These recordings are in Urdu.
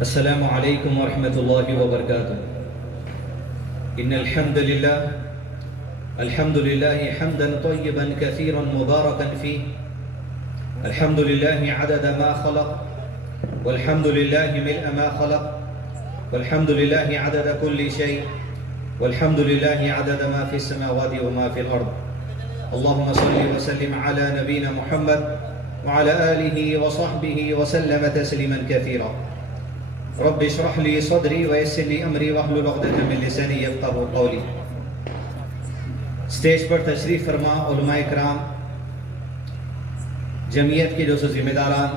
السلام عليكم ورحمة الله وبركاته. إن الحمد لله حمدا طيبا كثيرا مباركا فيه. الحمد لله عدد ما خلق، والحمد لله ملء ما خلق، والحمد لله عدد كل شيء، والحمد لله عدد ما في السماوات وما في الأرض. اللهم صل وسلم على نبينا محمد وعلى آله وصحبه وسلم تسليما كثيرا. رب اشرح لي صدري ويسر لي امری واحلل عقدۃ من لسانی یفقهوا قولی. اسٹیج پر تشریف فرما علماء کرام، جمعیت کے جو ذمہ داران،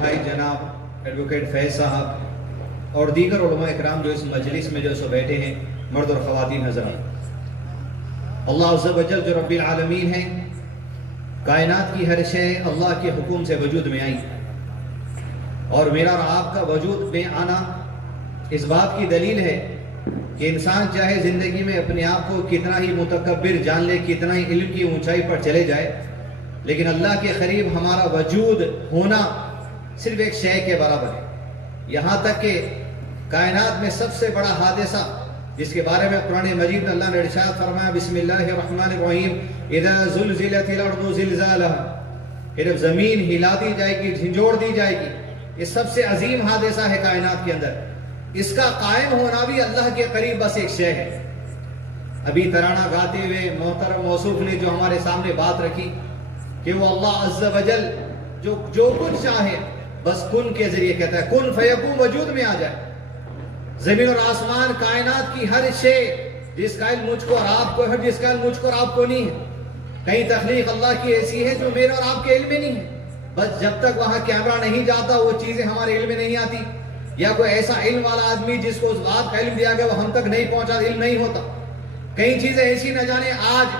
بھائی جناب ایڈوکیٹ فیض صاحب اور دیگر علماء کرام جو اس مجلس میں جو بیٹھے ہیں، مرد اور خواتین حضرات، اللہ عز و جل جو رب العالمین ہیں، کائنات کی ہر شے اللہ کے حکم سے وجود میں آئی، اور میرا اور آپ کا وجود میں آنا اس بات کی دلیل ہے کہ انسان چاہے زندگی میں اپنے آپ کو کتنا ہی متکبر جان لے، کتنا ہی علم کی اونچائی پر چلے جائے، لیکن اللہ کے قریب ہمارا وجود ہونا صرف ایک شے کے برابر ہے. یہاں تک کہ کائنات میں سب سے بڑا حادثہ جس کے بارے میں قرآن مجید میں اللہ نے ارشاد فرمایا، بسم اللہ الرحمن الرحیم، اذا زلزلت الارض زلزالها، کہ جب زمین ہلا دی جائے گی، جھنجھوڑ دی جائے گی، یہ سب سے عظیم حادثہ ہے کائنات کے اندر. اس کا قائم ہونا بھی اللہ کے قریب بس ایک شے ہے. ابھی ترانہ گاتے ہوئے محترم موصوف نے جو ہمارے سامنے بات رکھی کہ وہ اللہ عز و جل جو کچھ چاہے بس کن کے ذریعے کہتا ہے، کن فیکون، وجود میں آ جائے. زمین اور آسمان، کائنات کی ہر شے جس کا علم مجھ کو اور آپ کو ہے، جس کا علم مجھ کو اور آپ کو نہیں ہے. کئی تخلیق اللہ کی ایسی ہے جو میرے اور آپ کے علم میں نہیں ہے. بس جب تک وہاں کیمرہ نہیں جاتا وہ چیزیں ہمارے علم میں نہیں آتی، یا کوئی ایسا علم والا آدمی جس کو اس بات کا علم دیا گیا وہ ہم تک نہیں پہنچا، علم نہیں ہوتا. کئی چیزیں ایسی نہ جانے آج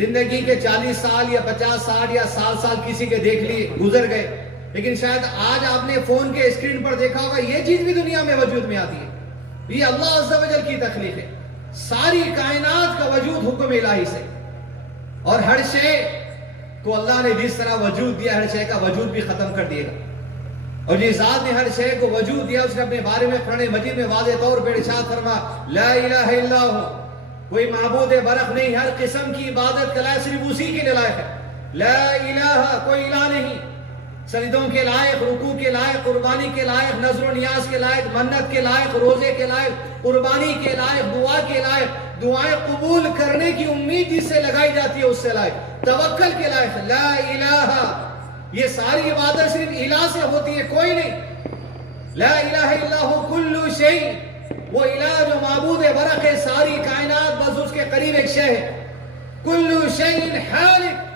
زندگی کے 40 سال یا 50 سال یا سال کسی کے دیکھ لیے گزر گئے، لیکن شاید آج آپ نے فون کے اسکرین پر دیکھا ہوگا یہ چیز بھی دنیا میں وجود میں آتی ہے. یہ اللہ عز و جل کی تخلیق ہے. ساری کائنات کا وجود حکم الہی سے، اور ہر شے کو اللہ نے جس طرح وجود دیا ہر شے کا وجود بھی ختم کر دے گا. اور جس ذات نے ہر شے کو وجود دیا اس نے اپنے بارے میں قرآن مجید میں واضح طور پر ارشاد فرما، لا الہ الا ہو، کوئی معبود برحق نہیں، ہر قسم کی عبادت کا لائق صرف اسی کے لیے لائق ہے. لا الہ، کوئی الہ نہیں، سجدوں کے لائق، رکوع کے لائق، قربانی کے لائق، نظر و نیاز کے لائق، منت کے لائق، روزے کے لائق، قربانی کے لائق، دعا کے لائق، دعائیں قبول کرنے کی امید جس سے لگائی جاتی ہے اس سے لائق، توکل کے لائق. لا الہ، یہ ساری عبادت صرف الہ سے ہوتی ہے، کوئی نہیں. لا الہ الا ہو کل شیء، وہ الہ جو معبود برحق ہے، ساری کائنات بس اس کے قریب ایک شے ہے. کل شیء ہالک،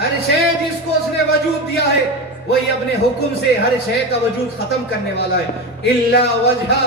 ہر شے جس کو اس نے وجود دیا ہے وہی اپنے حکم سے ہر شے کا وجود ختم کرنے والا ہے. الا وجہ،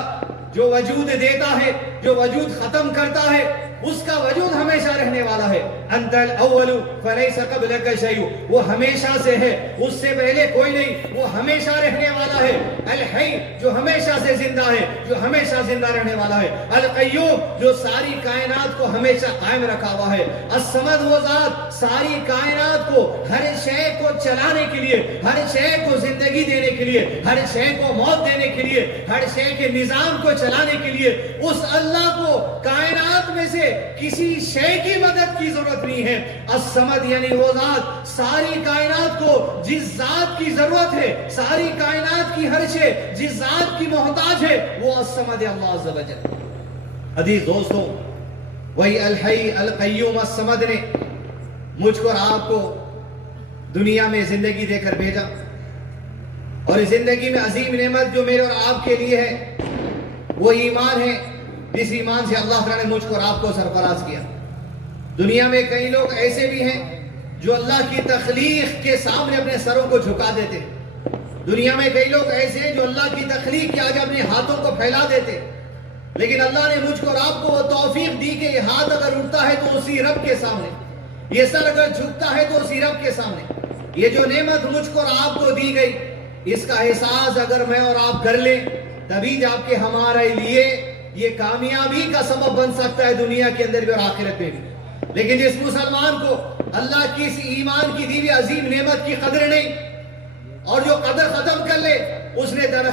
جو وجود دیتا ہے، جو وجود ختم کرتا ہے، اس کا وجود ہمیشہ رہنے والا ہے. انت الاول فلیس قبلک شیء، وہ ہمیشہ سے ہے، اس سے پہلے کوئی نہیں، وہ ہمیشہ رہنے والا ہے. الحی، جو ہمیشہ سے زندہ ہے، جو ہمیشہ زندہ رہنے والا ہے. القیوم، جو ساری کائنات کو ہمیشہ قائم رکھا ہوا ہے. الصمد، وہ ذات ساری کائنات کو، ہر شے کو چلانے کے لیے، ہر شے کو زندگی دینے کے لیے، ہر شے کو موت دینے کے لیے، ہر شے کے نظام کو چلانے کے لیے اس اللہ کو کائنات میں سے کسی شے کی مدد کی ضرورت نہیں ہے. الصمد یعنی وہ ذات ساری کائنات کو جس ذات کی ضرورت ہے، ساری کائنات کی ہر شے جس ذات کی محتاج ہے، وہ الصمد اللہ عز و جل. عزیز دوستوں، وہی الحی القیوم الصمد نے مجھ کو اور آپ کو دنیا میں زندگی دے کر بھیجا، اور اس زندگی میں عظیم نعمت جو میرے اور آپ کے لیے ہے وہ ایمان ہے، جس ایمان سے اللہ تعالیٰ نے مجھ کو اور آپ کو سرفراز کیا. دنیا میں کئی لوگ ایسے بھی ہیں جو اللہ کی تخلیق کے سامنے اپنے سروں کو جھکا دیتے. دنیا میں کئی لوگ ایسے ہیں جو اللہ کی تخلیق کے آگے اپنے ہاتھوں کو پھیلا دیتے. لیکن اللہ نے مجھ کو اور آپ کو وہ توفیق دی کہ یہ ہاتھ اگر اٹھتا ہے تو اسی رب کے سامنے، یہ سر اگر جھکتا ہے تو اسی رب کے سامنے. یہ جو نعمت مجھ کو اور آپ کو دی گئی، اس کا احساس اگر میں اور آپ کر لیں تبھی جا کے ہمارے لیے یہ کامیابی کا سبب بن سکتا ہے، دنیا کے اندر بھی اور آخرت میں بھی. لیکن جس مسلمان کو اللہ کی اس ایمان کی دی ہوئی عظیم نعمت کی قدر نہیں، اور جو قدر ختم کر لے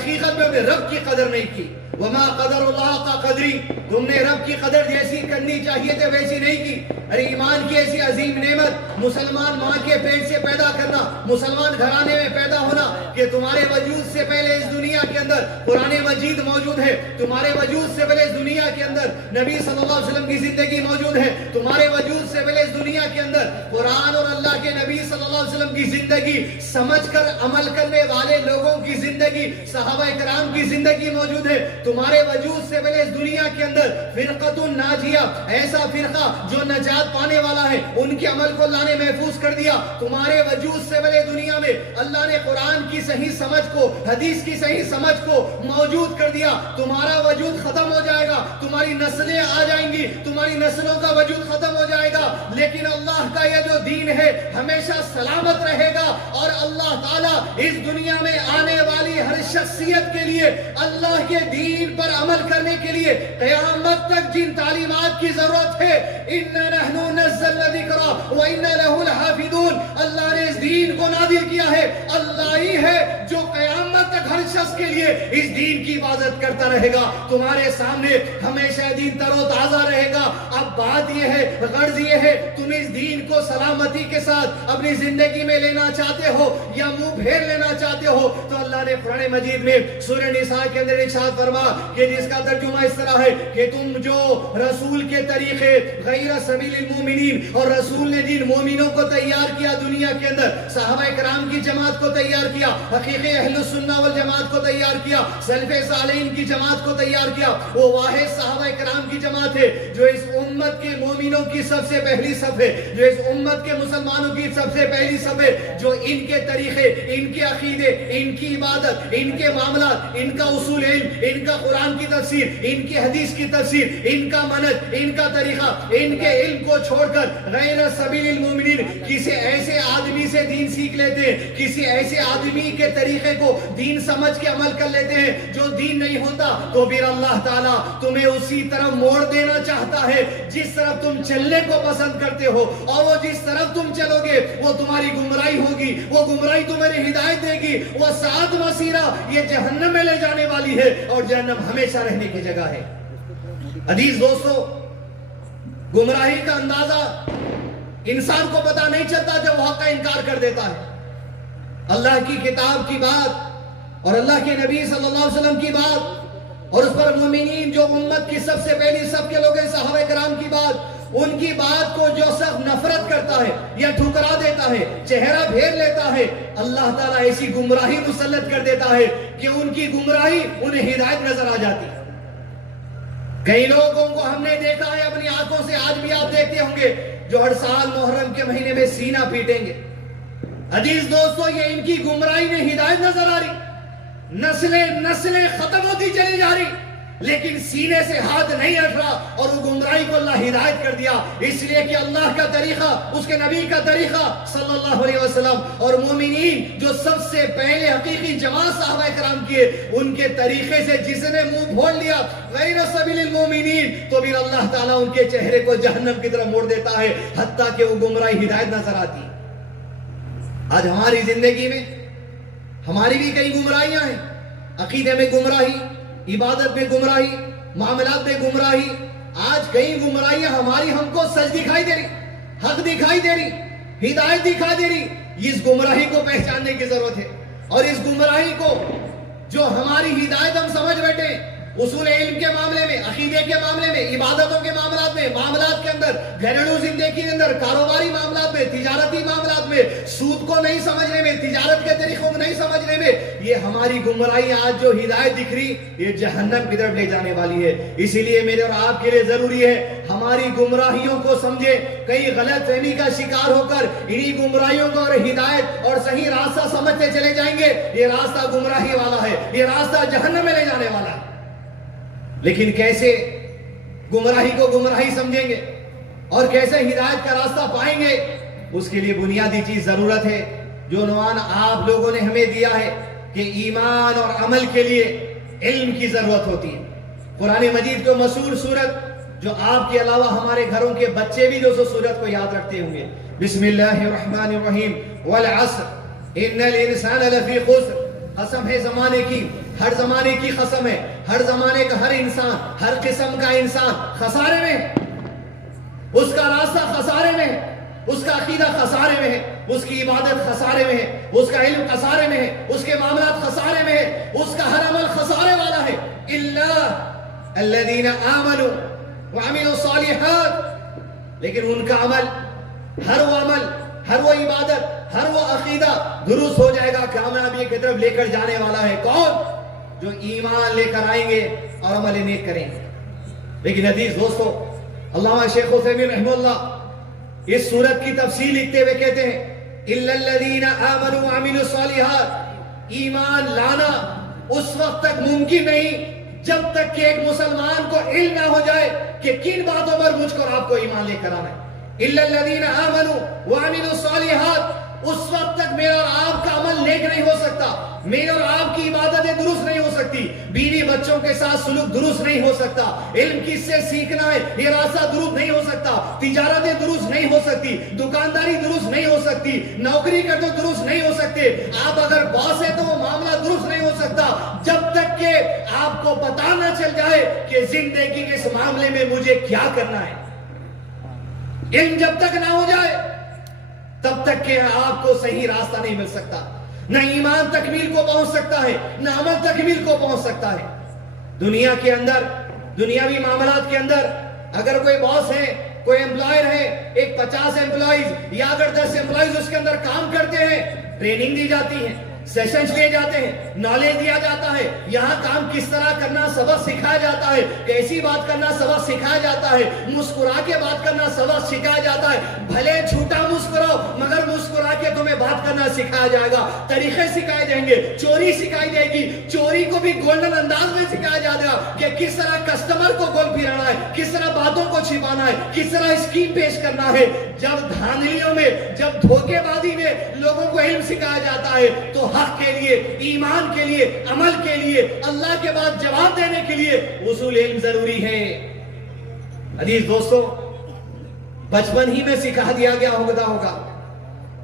حقیقت میں اپنے رب کی قدر نہیں کی. وما قدر اللہ کا قدری, تم نے رب کی قدر جیسی کرنی چاہیے تھے ویسی نہیں کی. ارے ایمان کی ایسی عظیم نعمت, مسلمان ماں کے پیٹ سے پیدا کرنا, مسلمان گھرانے میں پیدا ہونا, کہ تمہارے وجود سے پہلے اس دنیا کے اندر قرآن مجید موجود ہے, تمہارے وجود سے پہلے اس دنیا کے اندر نبی صلی اللہ علیہ وسلم کی زندگی موجود ہے, تمہارے وجود سے پہلے اس دنیا کے اندر قرآن اور اللہ کے نبی صلی اللہ علیہ وسلم کی زندگی سمجھ کر عمل کرنے والے لوگوں کی زندگی, صحابہ کرام کی زندگی موجود ہے. تمہارے وجود سے پہلے اس دنیا کے اندر فرقۃ الناجیہ, ایسا فرقہ جو نجات پانے والا ہے, ان کے عمل کو اللہ نے محفوظ کر دیا. تمہارے وجود سے پہلے دنیا میں اللہ نے قرآن کی صحیح سمجھ کو, حدیث کی صحیح سمجھ کو موجود کر دیا. تمہارا وجود ختم ہو جائے گا, تمہاری نسلیں آ جائیں گی, تمہاری نسلوں کا وجود ختم ہو جائے گا, لیکن اللہ کا یہ جو دین ہے ہمیشہ سلامت رہے گا. اور اللہ تعالیٰ اس دنیا میں آنے والی ہر شخصیت کے لیے اللہ کے دین پر عمل کرنے کے لیے قیامت تک جن تعلیمات کی ضرورت ہے, اِنَّا نَحْنُ نَزَّلْنَا الذِّكْرَ وَإِنَّا لَهُ لَحَافِظُونَ, اللہ نے اس دین کو نازل کیا ہے. اللہ ہی ہے جو قیامت تک ہر شخص کے لیے اس دین کی حفاظت کرتا رہے گا. تمہارے سامنے ہمیشہ دین تر و تازہ رہے گا. اب بات یہ ہے, غرض یہ ہے, تم اس دین کو سلامتی کے ساتھ اپنی زندگی میں لینا چاہتے ہو یا منہ پھیر لینا چاہتے ہو, تو اللہ نے قرآن مجید میں سورہ نساء کے اندر ارشاد فرما کہ جس کا ترجمہ اس طرح ہے کہ تم جو رسول کے طریقے غیر سبیل المومنین, اور رسول نے جن مومنوں کو تیار کیا دنیا کے اندر, صحابہ کرام کی جماعت کو تیار کیا, حقیقی اہل السنہ والجماعت کو تیار کیا, سلف صالحین کی جماعت کو تیار کیا, وہ واحد صحابہ کرام کی جماعت ہے جو اس امت کے مومنوں کی سب سے پہلی صف ہے, جو اس امت کے مسلمانوں کی سب سے پہلی صف ہے, جو ان کے طریقے, ان کے عقیدے, ان کی عبادت, ان کے معاملات, ان کا اصول علم, ان کا قرآن کی تفسیر, ان کی حدیث کی تفسیر, ان کا منہج, ان کا طریقہ, ان کے علم کو چھوڑ کر غیر سبیل المومنین کسی ایسے آدمی سے دین سیکھ لیتے ہیں, کسی ایسے آدمی کے طریقے کو دین سمجھ کے عمل کر لیتے ہیں جو دین نہیں ہوتا, تو پھر اللہ تعالیٰ تمہیں اسی طرف موڑ دینا چاہتا ہے جس طرف تم چلنے کو پسند کرتے ہو, اور وہ جس طرف تم چلو گے وہ تمہاری گمراہی ہوگی, وہ گمراہی تمہیں ہدایت دے گی, وہ سات مسیرہ یہ جہنم میں لے جانے والی ہے, اور جہنم ہمیشہ رہنے کی جگہ ہے. عزیز دوستو, گمراہی کا اندازہ انسان کو پتہ نہیں چلتا جب وہ حق کا انکار کر دیتا ہے. اللہ کی کتاب کی بات اور اللہ کے نبی صلی اللہ علیہ وسلم کی بات, اور اس پر مومنین جو امت کی سب سے پہلی سب کے لوگ ہیں صحابہ کرام کی بات, ان کی بات کو جو سخت نفرت کرتا ہے یا ٹھکرا دیتا ہے, چہرہ پھیر لیتا ہے, اللہ تعالیٰ ایسی گمراہی مسلط کر دیتا ہے کہ ان کی گمراہی انہیں ہدایت نظر آ جاتی ہے. کئی لوگوں کو ہم نے دیکھا ہے اپنی آنکھوں سے, آج بھی آپ دیکھتے ہوں گے, جو ہر سال محرم کے مہینے میں سینہ پیٹیں گے. عزیز دوستو, یہ ان کی گمراہی میں ہدایت نظر آ رہی, نسلیں ختم ہوتی چلی جا رہی, لیکن سینے سے ہاتھ نہیں ہٹ رہا, اور وہ گمراہی کو اللہ ہدایت کر دیا, اس لیے کہ اللہ کا طریقہ, اس کے نبی کا طریقہ صلی اللہ علیہ وسلم, اور مومنین جو سب سے پہلے حقیقی جماعت صحابہ کرام کیے, ان کے طریقے سے جس نے منہ پھوڑ لیا غیر سبیل المومنین, تو پھر اللہ تعالیٰ ان کے چہرے کو جہنم کی طرف موڑ دیتا ہے, حتیٰ کہ وہ گمراہی ہدایت نظر آتی. آج ہماری زندگی میں ہماری بھی کئی گمراہیاں ہیں, عقیدے میں گمراہی, عبادت میں گمراہی, معاملات میں گمراہی. آج کئی گمراہیاں ہماری ہم کو سچ دکھائی دے رہی, حق دکھائی دے رہی, ہدایت دکھائی دے رہی. اس گمراہی کو پہچاننے کی ضرورت ہے, اور اس گمراہی کو جو ہماری ہدایت ہم سمجھ بیٹھے, اصول علم کے معاملے میں, عقیدے کے معاملے میں, عبادتوں کے معاملات میں, معاملات کے اندر, گھریلو زندگی کے اندر, کاروباری معاملات میں, تجارتی معاملات میں, سود کو نہیں سمجھنے میں, تجارت کے طریقوں کو نہیں سمجھنے میں, یہ ہماری گمراہی آج جو ہدایت دکھ رہی, یہ جہنم کی طرف لے جانے والی ہے. اسی لیے میرے اور آپ کے لیے ضروری ہے ہماری گمراہیوں کو سمجھے. کئی غلط فہمی کا شکار ہو کر انہی گمراہیوں کو اور ہدایت اور صحیح راستہ سمجھتے چلے جائیں گے, یہ راستہ گمراہی والا ہے, یہ راستہ جہنم میں لے جانے والا ہے. لیکن کیسے گمراہی کو گمراہی سمجھیں گے اور کیسے ہدایت کا راستہ پائیں گے, اس کے لیے بنیادی چیز ضرورت ہے جو عنوان آپ لوگوں نے ہمیں دیا ہے کہ ایمان اور عمل کے لیے علم کی ضرورت ہوتی ہے. قرآن مجید کو مشہور سورت جو آپ کے علاوہ ہمارے گھروں کے بچے بھی جو سورت کو یاد رکھتے ہوں گے, بسم اللہ الرحمن الرحیم, والعصر ان الانسان لفی خسر, قسم ہے زمانے کی, ہر زمانے کی قسم ہے، ہر زمانے کا ہر انسان، ہر قسم کا انسان خسارے میں ہے، اس کا راستہ خسارے میں ہے، اس کا عقیدہ خسارے میں ہے، اس کی عبادت خسارے میں ہے، اس کا علم خسارے میں ہے، اس کے معاملات خسارے میں ہے، اس کا ہر عمل خسارے والا ہے۔ الا الذین آمنوا وعملوا الصالحات، لیکن ان کا عمل، ہر وہ عبادت، ہر وہ عقیدہ درست ہو جائے گا، کامیابی کی طرف لے کر جانے والا ہے۔ کون؟ جو ایمان لے کر آئیں گے اور عمل نیک کریں گے۔ لیکن عزیز دوستو، علامہ شیخ عثیمین رحمہ اللہ اس سورت کی تفصیل لکھتے ہوئے کہتے ہیں اِلَّا الَّذِينَ آمَنُوا وَعَمِلُوا الصَّالِحَاتِ، ایمان لانا اس وقت تک ممکن نہیں جب تک کہ ایک مسلمان کو علم نہ ہو جائے کہ کن باتوں پر مجھ کو اور آپ کو ایمان لے کر آنا ہے۔ اِلَّا الَّذِينَ آمَنُوا وَعَمِلُوا الصَّالِحَاتِ، اس وقت تک میرا اور آپ کا عمل نیک نہیں ہو سکتا، میرے اور آپ کی عبادتیں درست نہیں ہو سکتی، بیوی بچوں کے ساتھ سلوک درست نہیں ہو سکتا، علم کس سے سیکھنا ہے یہ راستہ درست نہیں ہو سکتا، تجارتیں درست نہیں ہو سکتی، دکانداری درست نہیں ہو سکتی، نوکری کرتے درست نہیں ہو سکتے، آپ اگر باس ہے تو وہ معاملہ درست نہیں ہو سکتا جب تک کہ آپ کو پتہ نہ چل جائے کہ زندگی کے اس معاملے میں مجھے کیا کرنا ہے۔ علم جب تک نہ ہو جائے تب تک کہ آپ کو صحیح راستہ نہیں مل سکتا، نہ ایمان تکمیل کو پہنچ سکتا ہے، نہ عمل تکمیل کو پہنچ سکتا ہے۔ دنیا کے اندر، دنیاوی معاملات کے اندر اگر کوئی باس ہے، کوئی امپلائر ہے، ایک 50 امپلائیز یا اگر 10 امپلائیز اس کے اندر کام کرتے ہیں، ٹریننگ دی جاتی ہے، سیشنز لیے جاتے ہیں، نالج دیا جاتا ہے، یہاں کام کس طرح کرنا سبق سکھایا جاتا ہے، کیسی بات کرنا سبق سکھایا جاتا ہے، مسکرا کے بات کرنا سبق سکھایا جاتا ہے، بھلے جھوٹا مسکراؤ مگر مسکرا کے تمہیں بات کرنا سکھایا جائے گا، طریقے سکھائے جائیں گے، چوری سکھائی جائے گی، چوری کو بھی گولڈن انداز میں سکھایا جائے گا کہ کس طرح کسٹمر کو گول پھرانا ہے، کس طرح باتوں کو چھپانا ہے، کس طرح اسکیم پیش کرنا ہے۔ جب دھاندلیوں میں، جب دھوکے بازی میں لوگوں کو علم سکھایا جاتا ہے تو حق کے لیے، ایمان کے لیے، عمل کے لیے، اللہ کے بعد جواب دینے کے لیے اصول علم ضروری ہے۔ عزیز دوستو، بچپن ہی میں سکھا دیا گیا ہوگا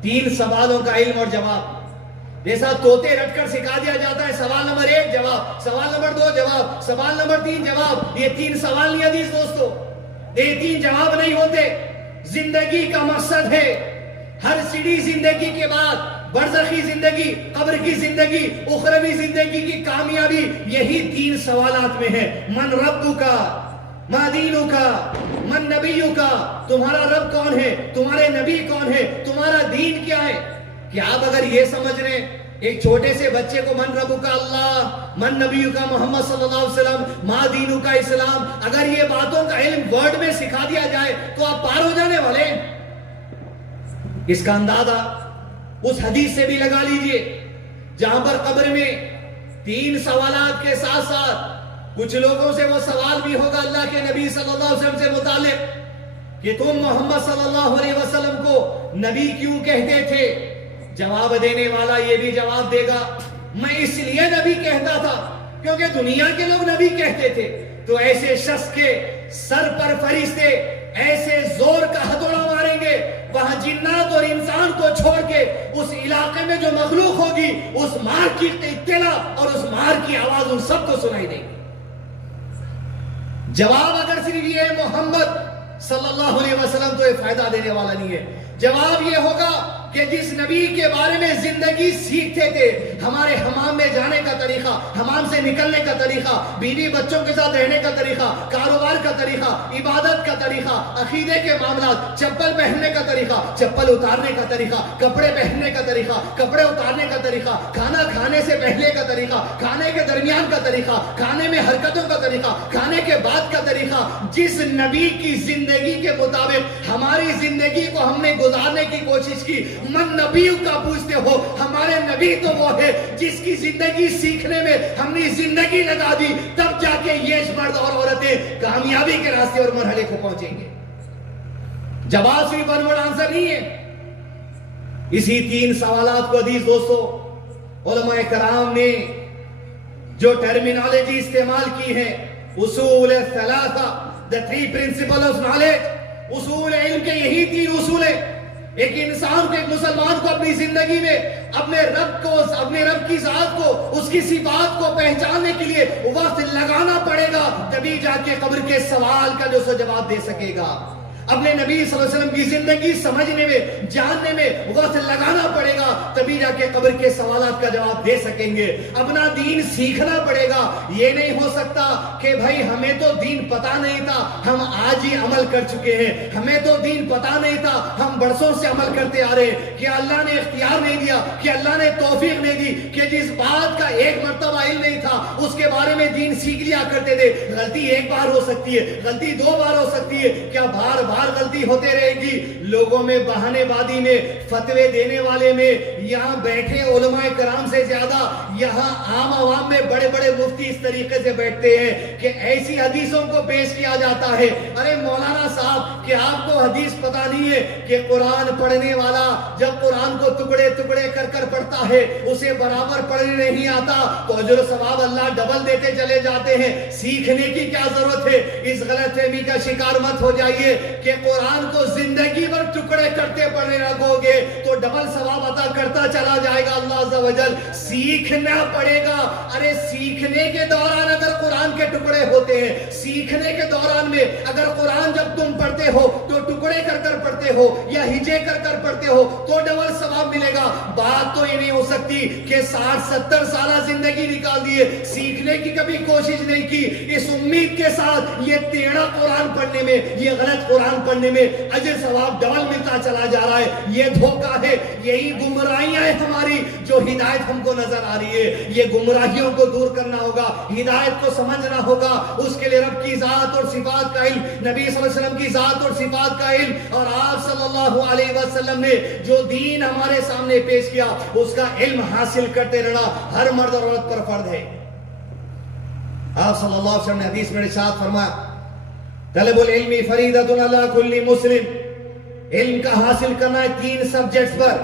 3 سوالوں کا علم اور جواب، جیسا طوطے رٹ کر سکھا دیا جاتا ہے، سوال نمبر 1 جواب، سوال نمبر 2 جواب، سوال نمبر 3 جواب۔ یہ 3 سوال نہیں عزیز دوستو، یہ 3 جواب نہیں ہوتے۔ زندگی کا مقصد ہے ہر سیڑھی زندگی کے بعد برزخی زندگی، قبر کی زندگی، اخروی زندگی کی کامیابی یہی 3 سوالات میں ہے۔ من ربک، ما دینک، من نبیک، تمہارا رب کون ہے، تمہارے نبی کون ہے، تمہارا دین کیا ہے۔ کہ آپ اگر یہ سمجھ رہے ہیں ایک چھوٹے سے بچے کو من ربک اللہ، من نبیک محمد صلی اللہ علیہ وسلم، ما دینک اسلام، اگر یہ باتوں کا علم ورڈ میں سکھا دیا جائے تو آپ پار ہو جانے والے ہیں۔ اس کا اندازہ اس حدیث سے بھی لگا لیجئے جہاں پر قبر میں 3 سوالات کے ساتھ ساتھ کچھ لوگوں سے وہ سوال بھی ہوگا اللہ کے نبی صلی اللہ علیہ وسلم سے متعلق کہ تم محمد صلی اللہ علیہ وسلم کو نبی کیوں کہتے تھے؟ جواب دینے والا یہ بھی جواب دے گا میں اس لیے نبی کہتا تھا کیونکہ دنیا کے لوگ نبی کہتے تھے، تو ایسے شخص کے سر پر فرشتے ایسے زور کا ہتھوڑا ماریں گے وہاں جنات اور انسان کو چھوڑ کے اس علاقے میں جو مخلوق ہوگی اس مار کی اطلاع اور اس مار کی آواز ان سب کو سنائی دے گی۔ جواب اگر صرف یہ محمد صلی اللہ علیہ وسلم تو یہ فائدہ دینے والا نہیں ہے۔ جواب یہ ہوگا کہ جس نبی کے بارے میں زندگی سیکھتے تھے، ہمارے حمام میں جانے کا طریقہ، حمام سے نکلنے کا طریقہ، بیوی بچوں کے ساتھ رہنے کا طریقہ، کاروبار کا طریقہ، عبادت کا طریقہ، عقیدے کے معاملات، چپل پہننے کا طریقہ، چپل اتارنے کا طریقہ، کپڑے پہننے کا طریقہ، کپڑے اتارنے کا طریقہ، کھانا کھانے سے پہلے کا طریقہ، کھانے کے درمیان کا طریقہ، کھانے میں حرکتوں کا طریقہ، کھانے کے بعد کا طریقہ، جس نبی کی زندگی کے مطابق ہماری زندگی کو ہم نے گزارنے کی کوشش کی۔ من نبیوں کا پوچھتے ہو، ہمارے نبی تو وہ ہے جس کی زندگی سیکھنے میں ہم نے زندگی لگا دی، تب جا کے یہ مرد اور عورتیں کامیابی کے راستے اور مرحلے کو پہنچیں گے۔ جواب صرف ون ورڈ آنسر نہیں ہے۔ اسی 3 سوالات کو عزیز دوستو علماء کرام نے جو ٹرمینالوجی استعمال کی ہے، اصول ثلاثہ، the 3 principles of knowledge، اصول علم کے یہی 3 اصول ہیں۔ ایک انسان کو، ایک مسلمان کو اپنی زندگی میں اپنے رب کی ذات کو، اس کی صفات کو پہچاننے کے لیے وقت لگانا پڑے گا، تبھی جا کے قبر کے سوال کا جو سو جواب دے سکے گا۔ اپنے نبی صلی اللہ علیہ وسلم کی زندگی سمجھنے میں، جاننے میں وقت لگانا پڑے گا، تبھی جا کے قبر کے سوالات کا جواب دے سکیں گے۔ اپنا دین سیکھنا پڑے گا۔ یہ نہیں ہو سکتا کہ بھائی ہمیں تو دین پتا نہیں تھا، ہم آج ہی عمل کر چکے ہیں، ہمیں تو دین پتا نہیں تھا، ہم برسوں سے عمل کرتے آ رہے ہیں۔ کہ اللہ نے اختیار نہیں دیا، کہ اللہ نے توفیق نہیں دی، کہ جس بات کا ایک مرتبہ علم نہیں تھا اس کے بارے میں دین سیکھ لیا کرتے تھے۔ غلطی ایک بار ہو سکتی ہے، غلطی دو بار ہو سکتی ہے، کیا بار بار غلطی ہوتے رہے گی؟ لوگوں میں بہانے بازی میں، فتوے دینے والے میں، یہاں بیٹھے علماء کرام سے زیادہ یہاں عام عوام میں بڑے بڑے مفتی اس طریقے سے بیٹھتے ہیں کہ ایسی حدیثوں کو پیش کیا جاتا ہے۔ ارے مولانا صاحب، کہ آپ کو حدیث پتا نہیں ہے کہ قرآن پڑھنے والا جب قرآن کو ٹکڑے ٹکڑے کر کر پڑھتا ہے، اسے برابر پڑھنے نہیں آتا تو اجر و ثواب اللہ ڈبل دیتے چلے جاتے ہیں۔ سیکھنے کی کیا ضرورت ہے؟ اس غلط فہمی کا شکار مت ہو جائیے کہ قرآن کو زندگی بھر ٹکڑے کرتے پڑھنے لگو گے تو ڈبل ثواب عطا کرتا چلا جائے گا اللہ عز و جل۔ سیکھنا پڑے گا۔ ارے سیکھنے کے دوران اگر قرآن کے ٹکڑے ہوتے ہیں، سیکھنے کے دوران میں اگر قرآن جب تم پڑھتے ہو تو ٹکڑے کر کر پڑھتے ہو یا ہجے کر کر پڑھتے ہو تو ڈبل ثواب ملے گا۔ بات تو یہ نہیں ہو سکتی کہ 60-70 سالہ زندگی نکال دیے، سیکھنے کی کبھی کوشش نہیں کی، اس امید کے ساتھ یہ ٹیڑھا قرآن پڑھنے میں، یہ غلط قرآن پڑھنے میں اجر ثواب ڈبل ملتا چلا جا رہا ہے۔ یہ دھوکہ ہے، یہی گمراہیاں ہیں ہماری جو ہدایت ہم کو نظر آ رہی ہے۔ یہ گمراہیوں کو دور کرنا ہوگا، ہدایت کو سمجھنا ہوگا، اس کے لیے رب کی ذات اور صفات کا علم، نبی صلی اللہ علیہ وسلم کی ذات اور صفات کا علم، اور آپ صلی اللہ علیہ وسلم نے جو دین ہمارے سامنے پیش کیا اس کا علم حاصل کرتے رہنا ہر مرد اور عورت پر فرض ہے۔ آپ صلی اللہ علیہ وسلم نے حدیث میں ارشاد فرمایا، طلب العلم فریضۃ علی کل مسلم، علم کا حاصل کرنا ہے 3 سبجیکٹس پر،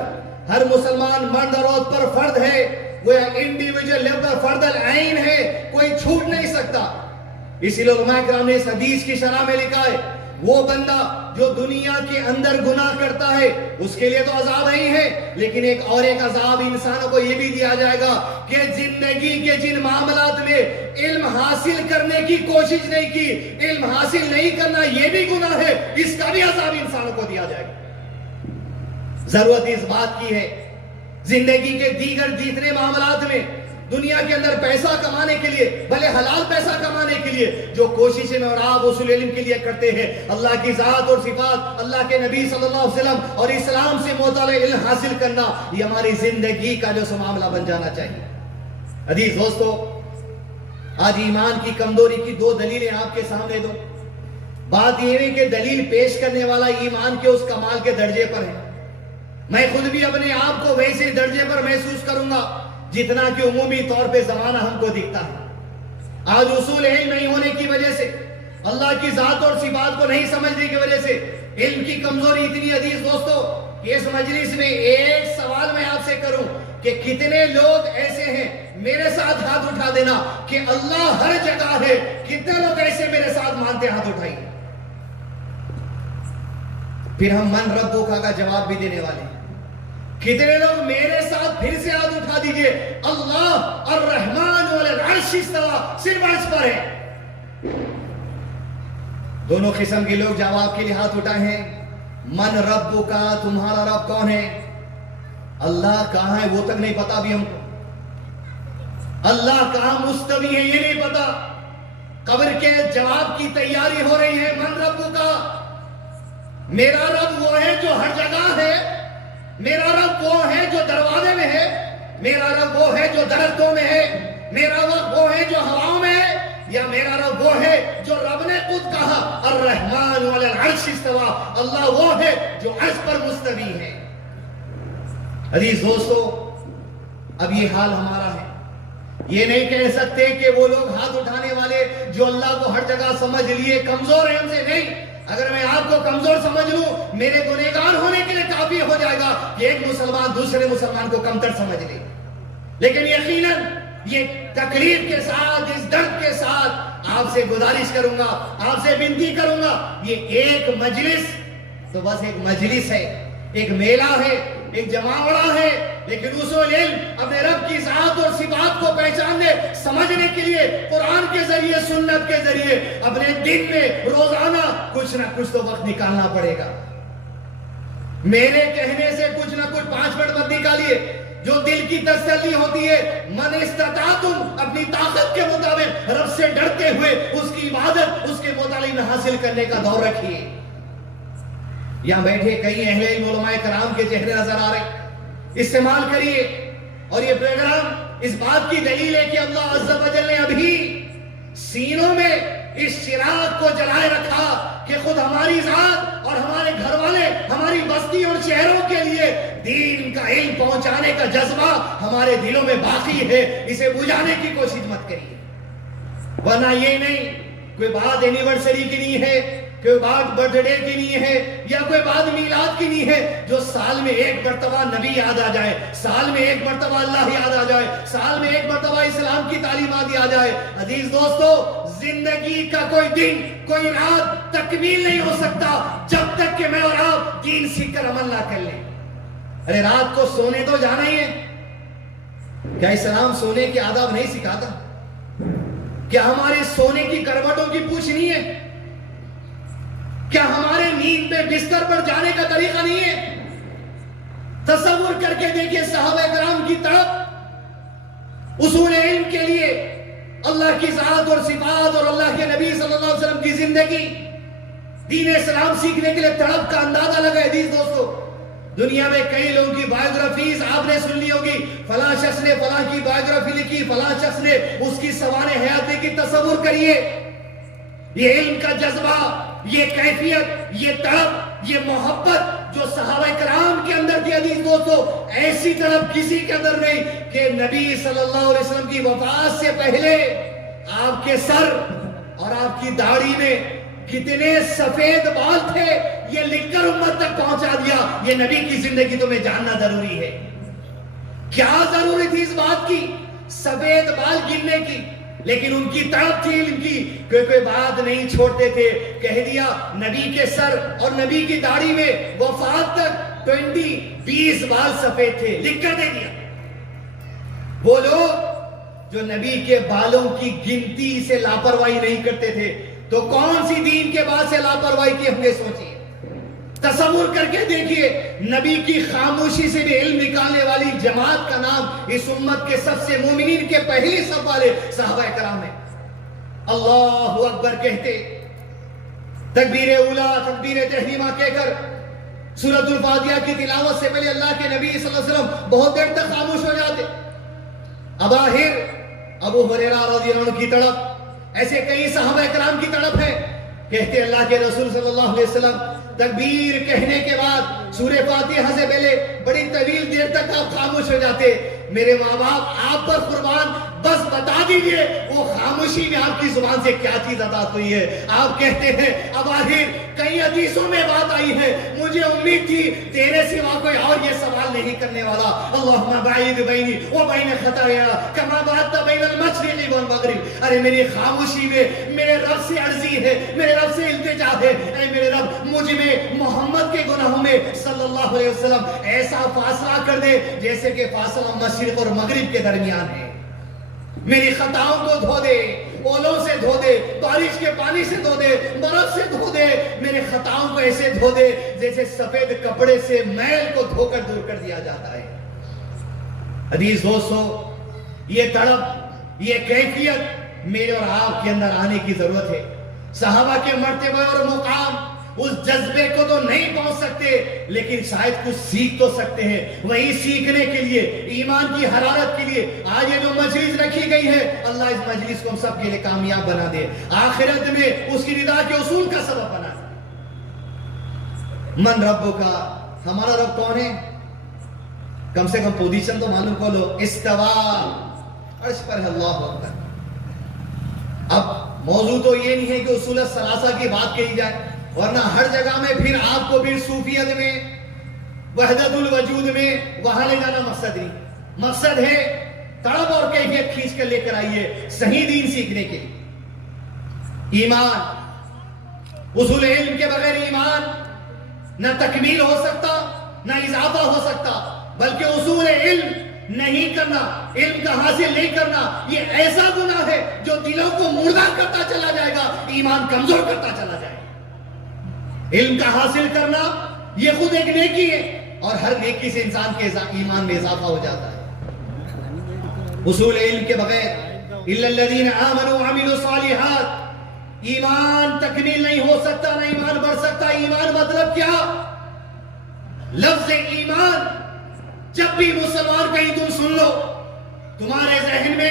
ہر مسلمان مرد اور عورت پر فرض ہے۔ وہ انڈیویجول لیول پر فرض العین ہے، کوئی چھوٹ نہیں سکتا۔ اسی لیے علماء کرام نے اس حدیث کی شرح میں لکھا ہے، وہ بندہ جو دنیا کے اندر گناہ کرتا ہے اس کے لیے تو عذاب ہی ہے، لیکن ایک عذاب انسانوں کو یہ بھی دیا جائے گا کہ زندگی کے جن معاملات میں علم حاصل کرنے کی کوشش نہیں کی، علم حاصل نہیں کرنا یہ بھی گناہ ہے، اس کا بھی عذاب انسانوں کو دیا جائے گا۔ ضرورت اس بات کی ہے زندگی کے دیگر جتنے معاملات میں دنیا کے اندر پیسہ کمانے کے لیے، بھلے حلال پیسہ کمانے کے لیے جو کوششیں میں اور آپ اصول علم کے لیے کرتے ہیں، اللہ کی ذات اور صفات، اللہ کے نبی صلی اللہ علیہ وسلم اور اسلام سے مطالعہ علم حاصل کرنا، یہ ہماری زندگی کا جو معاملہ بن جانا چاہیے۔ عزیز دوستو، آج ایمان کی کمزوری کی 2 دلیلیں آپ کے سامنے دو۔ بات یہ نہیں کہ دلیل پیش کرنے والا ایمان کے اس کمال کے درجے پر ہے، میں خود بھی اپنے آپ کو ویسے درجے پر محسوس کروں گا جتنا کہ عمومی طور پہ زمانہ ہم کو دکھتا ہے۔ آج اصول علم نہیں ہونے کی وجہ سے، اللہ کی ذات اور صفات کو نہیں سمجھنے کی وجہ سے علم کی کمزوری اتنی عزیز دوستو کہ اس مجلس میں ایک سوال میں آپ سے کروں کہ کتنے لوگ ایسے ہیں، میرے ساتھ ہاتھ اٹھا دینا کہ اللہ ہر جگہ ہے، کتنے لوگ ایسے میرے ساتھ مانتے ہاتھ اٹھائیے، پھر ہم من ربک کا جواب بھی دینے والے ہیں۔ کتنے لوگ میرے ساتھ پھر سے ہاتھ اٹھا دیجئے، اللہ الرحمن علی العرش استوى، صرف عرش پر ہے۔ دونوں قسم کے لوگ جواب کے لیے ہاتھ اٹھائے ہیں۔ من رب کا، تمہارا رب کون ہے؟ اللہ کہاں ہے وہ تک نہیں پتا بھی ہم کو، اللہ کہاں مستوی ہے یہ نہیں پتا۔ قبر کے جواب کی تیاری ہو رہی ہے۔ من رب کا، میرا رب وہ ہے جو ہر جگہ ہے، میرا رب وہ ہے جو دروازے میں ہے، میرا رب وہ ہے جو درختوں میں ہے، میرا رب وہ ہے جو ہواؤں میں ہے، یا میرا رب وہ ہے جو رب نے خود کہا الرحمن علی العرش استوى، اللہ وہ ہے جو عرش پر مستوی ہے۔ عزیز دوستو، اب یہ حال ہمارا ہے۔ یہ نہیں کہہ سکتے کہ وہ لوگ ہاتھ اٹھانے والے جو اللہ کو ہر جگہ سمجھ لیے کمزور ہیں ہم سے، نہیں۔ اگر میں آپ کو کمزور سمجھ لوں، میرے گنہگار ہونے کے لیے کافی ہو جائے گا کہ ایک مسلمان دوسرے مسلمان کو کمتر سمجھ لے، لیکن یقیناً یہ تکلیف کے ساتھ، اس درد کے ساتھ آپ سے گزارش کروں گا، آپ سے بنتی کروں گا، یہ ایک مجلس تو بس ایک مجلس ہے، ایک میلہ ہے، ایک جماوڑا ہے، لیکن اصول علم اپنے رب کی ذات اور صفات کو پہچاننے سمجھنے کے لیے قرآن کے ذریعے سنت کے ذریعے اپنے دن میں روزانہ کچھ نہ کچھ تو وقت نکالنا پڑے گا. میرے کہنے سے کچھ نہ کچھ 5 منٹ مت نکالیے. جو دل کی تسلی ہوتی ہے من استطاعتم اپنی طاقت کے مطابق رب سے ڈرتے ہوئے اس کی عبادت اس کے مطالعہ حاصل کرنے کا دور رکھیے. یہاں بیٹھے کئی اہل علم علماء کرام کے چہرے نظر آ رہے, استعمال کریے. اور یہ پروگرام اس بات کی دلیل ہے کہ اللہ عز و جل نے ابھی سینوں میں اس چراغ کو جلائے رکھا کہ خود ہماری ذات اور ہمارے گھر والے ہماری بستی اور شہروں کے لیے دین کا علم پہنچانے کا جذبہ ہمارے دلوں میں باقی ہے. اسے بجھانے کی کوشش مت کریے. ورنہ یہ نہیں کوئی بات اینیورسری کی نہیں ہے, کوئی بات برتھ ڈے کی نہیں ہے, یا کوئی بات میلاد کی نہیں ہے. جو سال میں ایک مرتبہ نبی یاد آ جائے, سال میں ایک مرتبہ اللہ یاد آ جائے, سال میں ایک مرتبہ اسلام کی تعلیمات یاد آئے. عزیز دوستو, زندگی کا کوئی دن کوئی رات تکمیل نہیں ہو سکتا جب تک کہ میں اور آپ دین سیکھ کر عمل نہ کر لیں. ارے رات کو سونے تو جانا ہی ہے. کیا اسلام سونے کے آداب نہیں سکھاتا؟ کیا ہمارے سونے کی کروٹوں کی پوچھ نہیں ہے؟ کیا ہمارے نیند پہ بستر پر جانے کا طریقہ نہیں ہے؟ تصور کر کے دیکھیں صحابہ کرام کی طرف اصول علم کے لیے اللہ کی ذات اور صفات اور اللہ کے نبی صلی اللہ علیہ وسلم کی زندگی دین اسلام سیکھنے کے لیے تڑپ کا اندازہ لگا. عزیز دوستو, دنیا میں کئی لوگوں کی بایوگرافیز آپ نے سن لی ہوگی. فلاں شخص نے فلاں کی بایوگرافی لکھی, فلاں شخص نے اس کی سوانح حیات کی. تصور کریے یہ علم کا جذبہ, یہ کیفیت, یہ طلب, یہ محبت جو صحابہ کرام کے اندر تھی. عزیز دوستو, ایسی طلب کسی کے اندر نہیں کہ نبی صلی اللہ علیہ وسلم کی وفات سے پہلے آپ کے سر اور آپ کی داڑھی میں کتنے سفید بال تھے یہ لکھ کر امت تک پہنچا دیا. یہ نبی کی زندگی تمہیں جاننا ضروری ہے. کیا ضروری تھی اس بات کی سفید بال گننے کی؟ لیکن ان کی طرف تھی علم کی, کوئی بات نہیں چھوڑتے تھے. کہہ دیا نبی کے سر اور نبی کی داڑھی میں وفات تک 20 بال سفید تھے, لکھ کر دے دیا. وہ لوگ جو نبی کے بالوں کی گنتی سے لاپرواہی نہیں کرتے تھے تو کون سی دین کے بعد سے لاپرواہی کی ہم نے سوچی؟ تصور کر کے دیکھیے, نبی کی خاموشی سے بھی علم نکالنے والی جماعت کا نام اس امت کے سب سے مومنین کے پہلی صف والے صحابہ کرام ہیں. اللہ اکبر کہتے, تکبیر اولا تکبیر تحریمہ کہہ کر سورۃ الفاتحہ کی تلاوت سے پہلے اللہ کے نبی صلی اللہ علیہ وسلم بہت دیر تک خاموش ہو جاتے. اباہر ابو ہریرہ رضی اللہ عنہ کی طرف, ایسے کئی صحابہ کرام کی طرف ہے, کہتے اللہ کے رسول صلی اللہ علیہ وسلم تکبیر کہنے کے بعد سورہ فاتحہ سے پہلے بڑی طویل دیر تک آپ خاموش ہو جاتے. میرے ماں باپ آپ پر قربان, بس بتا دیجئے وہ خاموشی میں آپ کی زبان سے کیا چیز عطا ہوئی ہے. آپ کہتے ہیں اب آخر کئی حدیثوں میں بات آئی ہے, مجھے امید تھی تیرے سوا کوئی اور یہ سوال نہیں کرنے والا. اللہم باعد بینی و بین خطایا کما بعدت بین المشرق والمغرب. ارے میری خاموشی میں میرے رب سے عرضی ہے, میرے رب سے التجا ہے, اے میرے رب مجھ میں محمد کے گناہوں میں صلی اللہ علیہ وسلم ایسا فاصلہ کر دے جیسے کہ فاصلہ مشرق اور مغرب کے درمیان ہے. میری خطاؤں کو دھو دے, اولوں سے دھو دے, بارش کے پانی سے دھو دے, برف سے دھو دے. میرے خطاؤں کو ایسے دھو دے جیسے سفید کپڑے سے میل کو دھو کر دور کر دیا جاتا ہے. عزیز دوستو, یہ طلب یہ کیفیت میرے اور آپ کے اندر آنے کی ضرورت ہے. صحابہ کے مرتبہ اور مقام اس جذبے کو تو نہیں پہنچ سکتے لیکن شاید کچھ سیکھ تو سکتے ہیں. وہی سیکھنے کے لیے, ایمان کی حرارت کے لیے آج یہ جو مجلس رکھی گئی ہے, اللہ اس مجلس کو ہم سب کے لیے کامیاب بنا دے, آخرت میں اس کی رضا کے اصول کا سبب بنا دے. من رب کا, ہمارا رب کون ہے؟ کم سے کم پوزیشن تو معلوم کر لو. استوا عرش پر اللہ اکبر. اب موضوع تو یہ نہیں ہے کہ اصول الثلاثہ کی بات کہی جائے, ورنہ ہر جگہ میں پھر آپ کو پھر صوفیت میں وحدت الوجود میں وہاں لے جانا مقصد نہیں. مقصد ہے طلب اور کیفیت کھینچ کر لے کر آئیے صحیح دین سیکھنے کے. ایمان, اصول علم کے بغیر ایمان نہ تکمیل ہو سکتا نہ اضافہ ہو سکتا. بلکہ اصول علم نہیں کرنا، علم کا حاصل نہیں کرنا، یہ ایسا گناہ ہے جو دلوں کو مردہ کرتا چلا جائے گا، ایمان کمزور کرتا چلا جائے گا۔ علم کا حاصل کرنا یہ خود ایک نیکی ہے، اور ہر نیکی سے انسان کے ایمان میں اضافہ ہو جاتا ہے۔ اصول علم کے بغیر الا الذین آمنوا وعملوا الصالحات، ایمان تکمیل نہیں ہو سکتا، نہ ایمان بڑھ سکتا۔ ایمان مطلب کیا؟ لفظ ایمان جب بھی مسلمان کہیں تم سن لو، تمہارے ذہن میں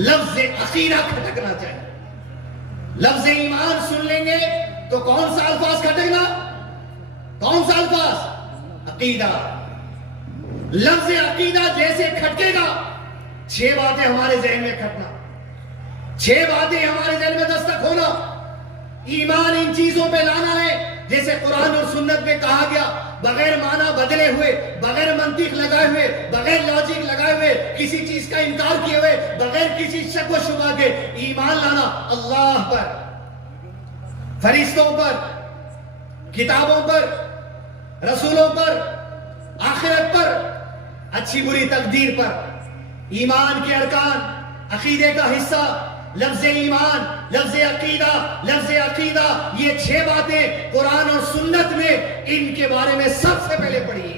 لفظ عقیدہ کھٹکنا چاہیے۔ لفظ ایمان سن لیں گے تو کون سا الفاظ کھٹکنا؟ کون سا الفاظ؟ عقیدہ۔ لفظ عقیدہ جیسے کھٹکے گا، 6 باتیں ہمارے ذہن میں کھٹنا، 6 باتیں ہمارے ذہن میں دستک ہونا۔ ایمان ان چیزوں پہ لانا ہے جیسے قرآن اور سنت میں کہا گیا، بغیر معنی بدلے ہوئے، بغیر منطق لگائے ہوئے، بغیر لاجک لگائے ہوئے، کسی چیز کا انکار کیے ہوئے، بغیر کسی شک و شبہ کے ایمان لانا اللہ پر، فرشتوں پر، کتابوں پر، رسولوں پر، آخرت پر، اچھی بری تقدیر پر۔ ایمان کے ارکان، عقیدے کا حصہ، لفظ ایمان، لفظ عقیدہ، لفظ عقیدہ، یہ 6 باتیں قرآن اور سنت میں ان کے بارے میں سب سے پہلے پڑھیے۔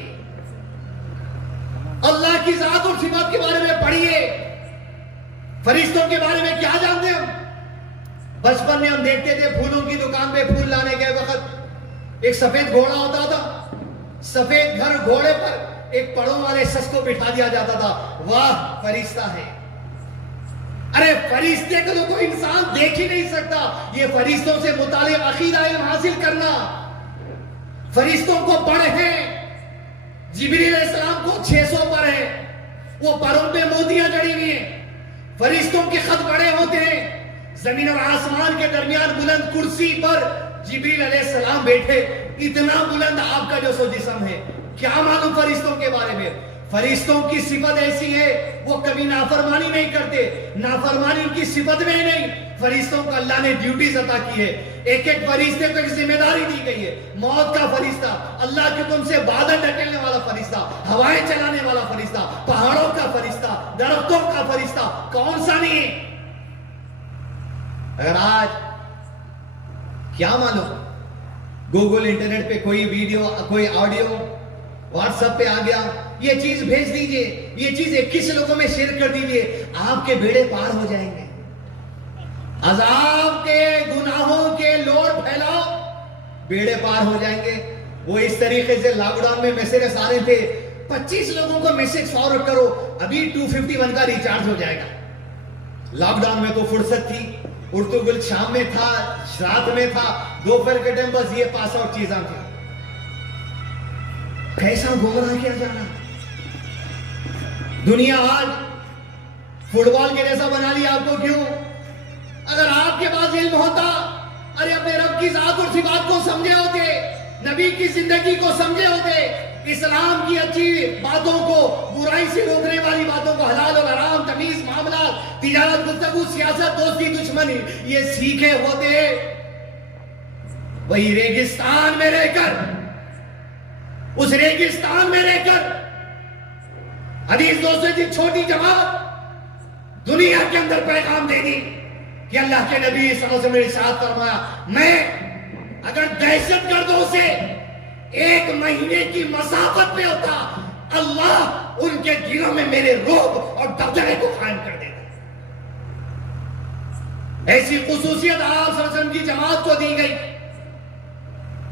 اللہ کی ذات اور صفات کے بارے میں پڑھیے۔ فرشتوں کے بارے میں کیا جانتے ہیں ہم؟ بچپن میں ہم دیکھتے تھے پھولوں کی دکان پہ پھول لانے گئے وقت ایک سفید گھوڑا ہوتا تھا، سفید گھر گھوڑے پر ایک پڑوں والے شخص کو بٹھا دیا جاتا تھا، واہ فرشتہ ہے۔ ارے فرشتے کو تو کوئی انسان دیکھ ہی نہیں سکتا، یہ فرشتوں سے متعلق عقیدہ علم حاصل کرنا، فرشتوں کو پڑھیں۔ جبریل علیہ السلام کو 600 پر ہیں، وہ پروں پہ موتیاں جڑی ہوئی ہیں، فرشتوں کے خط بڑے ہوتے ہیں، زمین اور آسمان کے درمیان بلند کرسی پر جبریل علیہ السلام بیٹھے، اتنا بلند آپ کا جو سو جسم ہے۔ کیا معلوم فرشتوں کے بارے میں؟ فرشتوں کی صفت ایسی ہے، وہ کبھی نافرمانی نہیں کرتے، نافرمانی ان کی صفت میں ہی نہیں۔ فرشتوں کو اللہ نے ڈیوٹیز عطا کی ہے، ایک ایک فرشتے کو ایک ذمہ داری دی گئی ہے۔ موت کا فرشتہ، اللہ کے حکم سے بادل ڈھکیلنے والا فرشتہ، ہوائیں چلانے والا فرشتہ، پہاڑوں کا فرشتہ، درختوں کا فرشتہ، کون سا نہیں؟ اگر آج کیا معلوم گوگل انٹرنیٹ پہ کوئی ویڈیو، کوئی آڈیو واٹس ایپ پہ آ گیا، یہ چیز بھیج دیجئے، یہ چیز 21 لوگوں میں شیئر کر دیجئے، آپ کے بیڑے پار ہو جائیں گے۔ عذاب کے گناہوں کے لوڈ پھیلاؤ، بیڑے پار ہو جائیں گے۔ وہ اس طریقے سے لاک ڈاؤن میں میسیجز آ رہے تھے، 25 لوگوں کو میسیج فارورڈ کرو، ابھی 251 کا ریچارج ہو جائے گا۔ لاک ڈاؤن میں تو فرصت تھی، اردو گل شام میں تھا، رات میں تھا، دوپہر کے ٹائم بس یہ پاس آؤٹ چیزاں تھیں۔ کیسا گمراہ کیا جانا، دنیا آج فٹ بال کے جیسا بنا لیا آپ کو۔ کیوں؟ اگر آپ کے پاس علم ہوتا، ارے اپنے رب کی ذات اور صفات کو سمجھے ہوتے، نبی کی زندگی کو سمجھے ہوتے، اسلام کی اچھی باتوں کو، برائی سے روکنے والی باتوں کو، حلال اور حرام، تمیز، معاملات، تجارت، گفتگو، سیاست، دوستی، دشمنی، یہ سیکھے ہوتے، وہی ریگستان میں رہ کر، اس ریگستان میں رہ کر حدیث دوستوں کی چھوٹی جماعت دنیا کے اندر پیغام دے دی کہ اللہ کے نبی صلی اللہ علیہ وسلم نے ارشاد فرمایا، میں اگر دہشت گردوں سے 1 مہینے کی مسافت پہ ہوتا، اللہ ان کے دلوں میں میرے رعب اور دبدبے کو قائم کر دیتا۔ ایسی خصوصیت آپ صلی اللہ علیہ وسلم کی جماعت کو دی گئی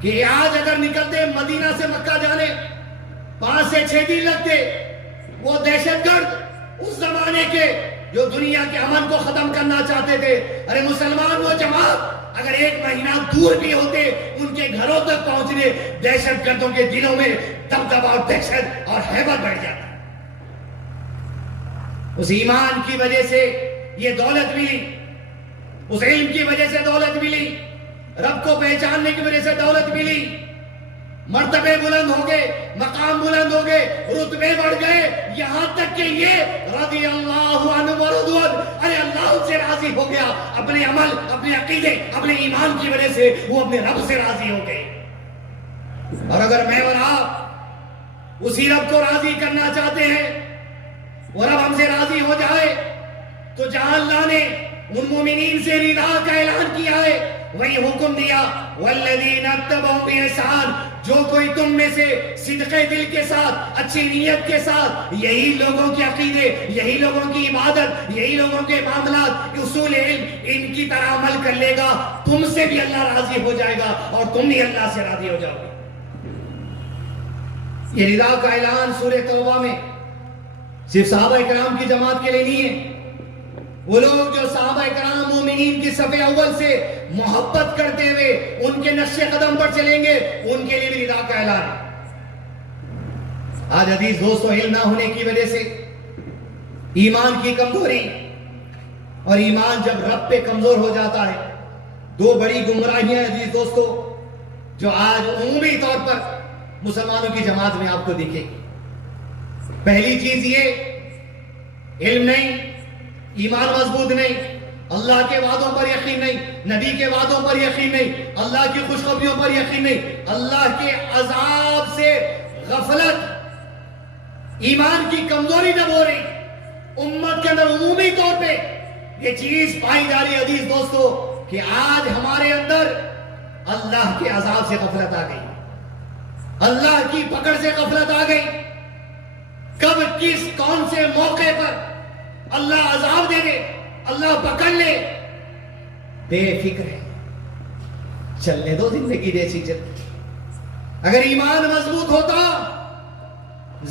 کہ آج اگر نکلتے مدینہ سے مکہ جانے 5 سے 6 دن لگتے، وہ دہشت گرد اس زمانے کے جو دنیا کے امن کو ختم کرنا چاہتے تھے، ارے مسلمان وہ جماعت اگر 1 مہینہ دور بھی ہوتے، ان کے گھروں تک پہنچنے، دہشت گردوں کے دلوں میں دبدبہ اور دہشت اور ہیبت بڑھ جاتا۔ اس ایمان کی وجہ سے یہ دولت ملی، اس علم کی وجہ سے دولت ملی، رب کو پہچاننے کی وجہ سے دولت ملی، مرتبے بلند ہو گئے، مقام بلند ہو گئے، رتبے بڑھ گئے، یہاں تک کہ یہ رضی اللہ عنہ ورضوا عنہ، ارے اللہ ان سے راضی ہو گیا، اپنے عمل، اپنے عقیدے، اپنے ایمان کی وجہ سے وہ اپنے رب سے راضی ہو گئے۔ اور اگر میں اور آپ اسی رب کو راضی کرنا چاہتے ہیں، وہ رب ہم سے راضی ہو جائے تو جہاں اللہ نے ان مومنین سے رضا کا اعلان کیا ہے وہی حکم دیا والذین اتبعوا بإحسان، جو کوئی تم میں سے صدق دل کے ساتھ اچھی نیت کے ساتھ یہی لوگوں کے عقیدے، یہی لوگوں کی عبادت، یہی لوگوں کے معاملات، اصول علم ان کی طرح عمل کر لے گا، تم سے بھی اللہ راضی ہو جائے گا اور تم بھی اللہ سے راضی ہو جاؤ گے۔ یہ رضا کا اعلان سورہ توبہ میں صرف صحابہ کرام کی جماعت کے لیے نہیں ہے، وہ لوگ جو صحابہ کرام مومنین کی صف اول سے محبت کرتے ہوئے ان کے نقش قدم پر چلیں گے، ان کے لیے بھی رضا کا اعلان ہے۔ آج عزیز دوستو، علم نہ ہونے کی وجہ سے ایمان کی کمزوری، اور ایمان جب رب پہ کمزور ہو جاتا ہے، دو بڑی گمراہیاں عزیز دوستو جو آج عمومی طور پر مسلمانوں کی جماعت میں آپ کو دکھے۔ پہلی چیز یہ، علم نہیں، ایمان مضبوط نہیں، اللہ کے وعدوں پر یقین نہیں، نبی کے وعدوں پر یقین نہیں، اللہ کی خوشخبریوں پر یقین نہیں، اللہ کے عذاب سے غفلت، ایمان کی کمزوری جب ہو رہی امت کے اندر عمومی طور پہ یہ چیز پائی جا رہی عزیز دوستو کہ آج ہمارے اندر اللہ کے عذاب سے غفلت آ گئی، اللہ کی پکڑ سے غفلت آ گئی۔ کب کس کون سے موقع پر اللہ عذاب دے دے، اللہ پکڑ لے، بے فکر ہے، چلنے دو زندگی جیسی چلتی۔ اگر ایمان مضبوط ہوتا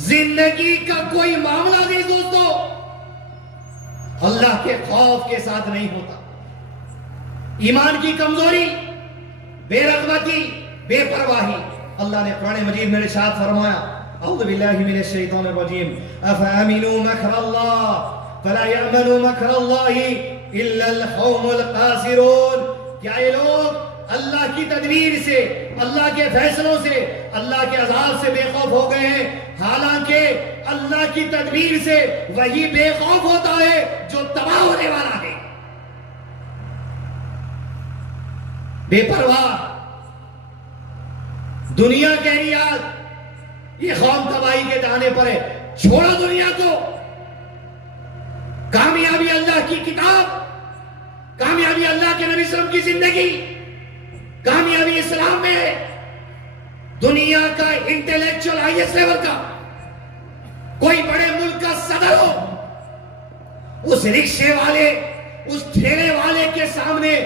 زندگی کا کوئی معاملہ نہیں دوستو اللہ کے خوف کے ساتھ نہیں ہوتا۔ ایمان کی کمزوری، بے رغبتی، بے پرواہی، اللہ نے قرآن مجید میں ارشاد فرمایا اعوذ باللہ من الشیطان الرجیم افامنوا مکر اللہ فلا یأمن مکر اللہ الا القوم الخاسرون، کیا یہ لوگ اللہ کی تدبیر سے، اللہ کے فیصلوں سے، اللہ کے عذاب سے بے خوف ہو گئے ہیں؟ حالانکہ اللہ کی تدبیر سے وہی بے خوف ہوتا ہے جو تباہ ہونے والا ہے۔ بے پرواہ دنیا کہہ رہی آج یہ قوم تباہی کے جانے پر ہے، چھوڑا دنیا کو، کامیابی اللہ کی کتاب، کامیابی اللہ کے نبی صلی اللہ علیہ وسلم کی زندگی، کامیابی اسلام میں ہے۔ دنیا کا انٹلیکچوئل ہائی ایسٹ لیول کا کوئی بڑے ملک کا صدر ہو، اس رکشے والے، اس ٹھیلے والے کے سامنے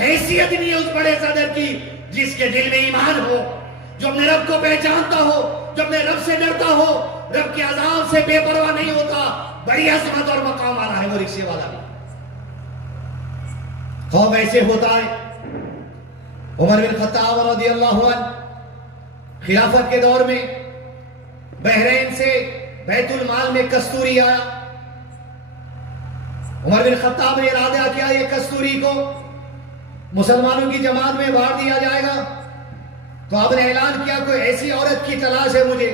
حیثیت نہیں ہے اس بڑے صدر کی جس کے دل میں ایمان ہو، جو اپنے رب کو پہچانتا ہو، جو اپنے رب سے ڈرتا ہو، رب کے عذاب سے بے پرواہ نہیں ہوتا، بڑی عظمت اور مقام والا ہے وہ رکشے والا بھی۔ خوف ایسے ہوتا ہے، عمر بن خطاب رضی اللہ عنہ خلافت کے دور میں بحرین سے بیت المال میں کستوری آیا، عمر بن خطاب نے ارادہ کیا یہ کستوری کو مسلمانوں کی جماعت میں بانٹ دیا جائے گا، تو آپ نے اعلان کیا کوئی ایسی عورت کی تلاش ہے مجھے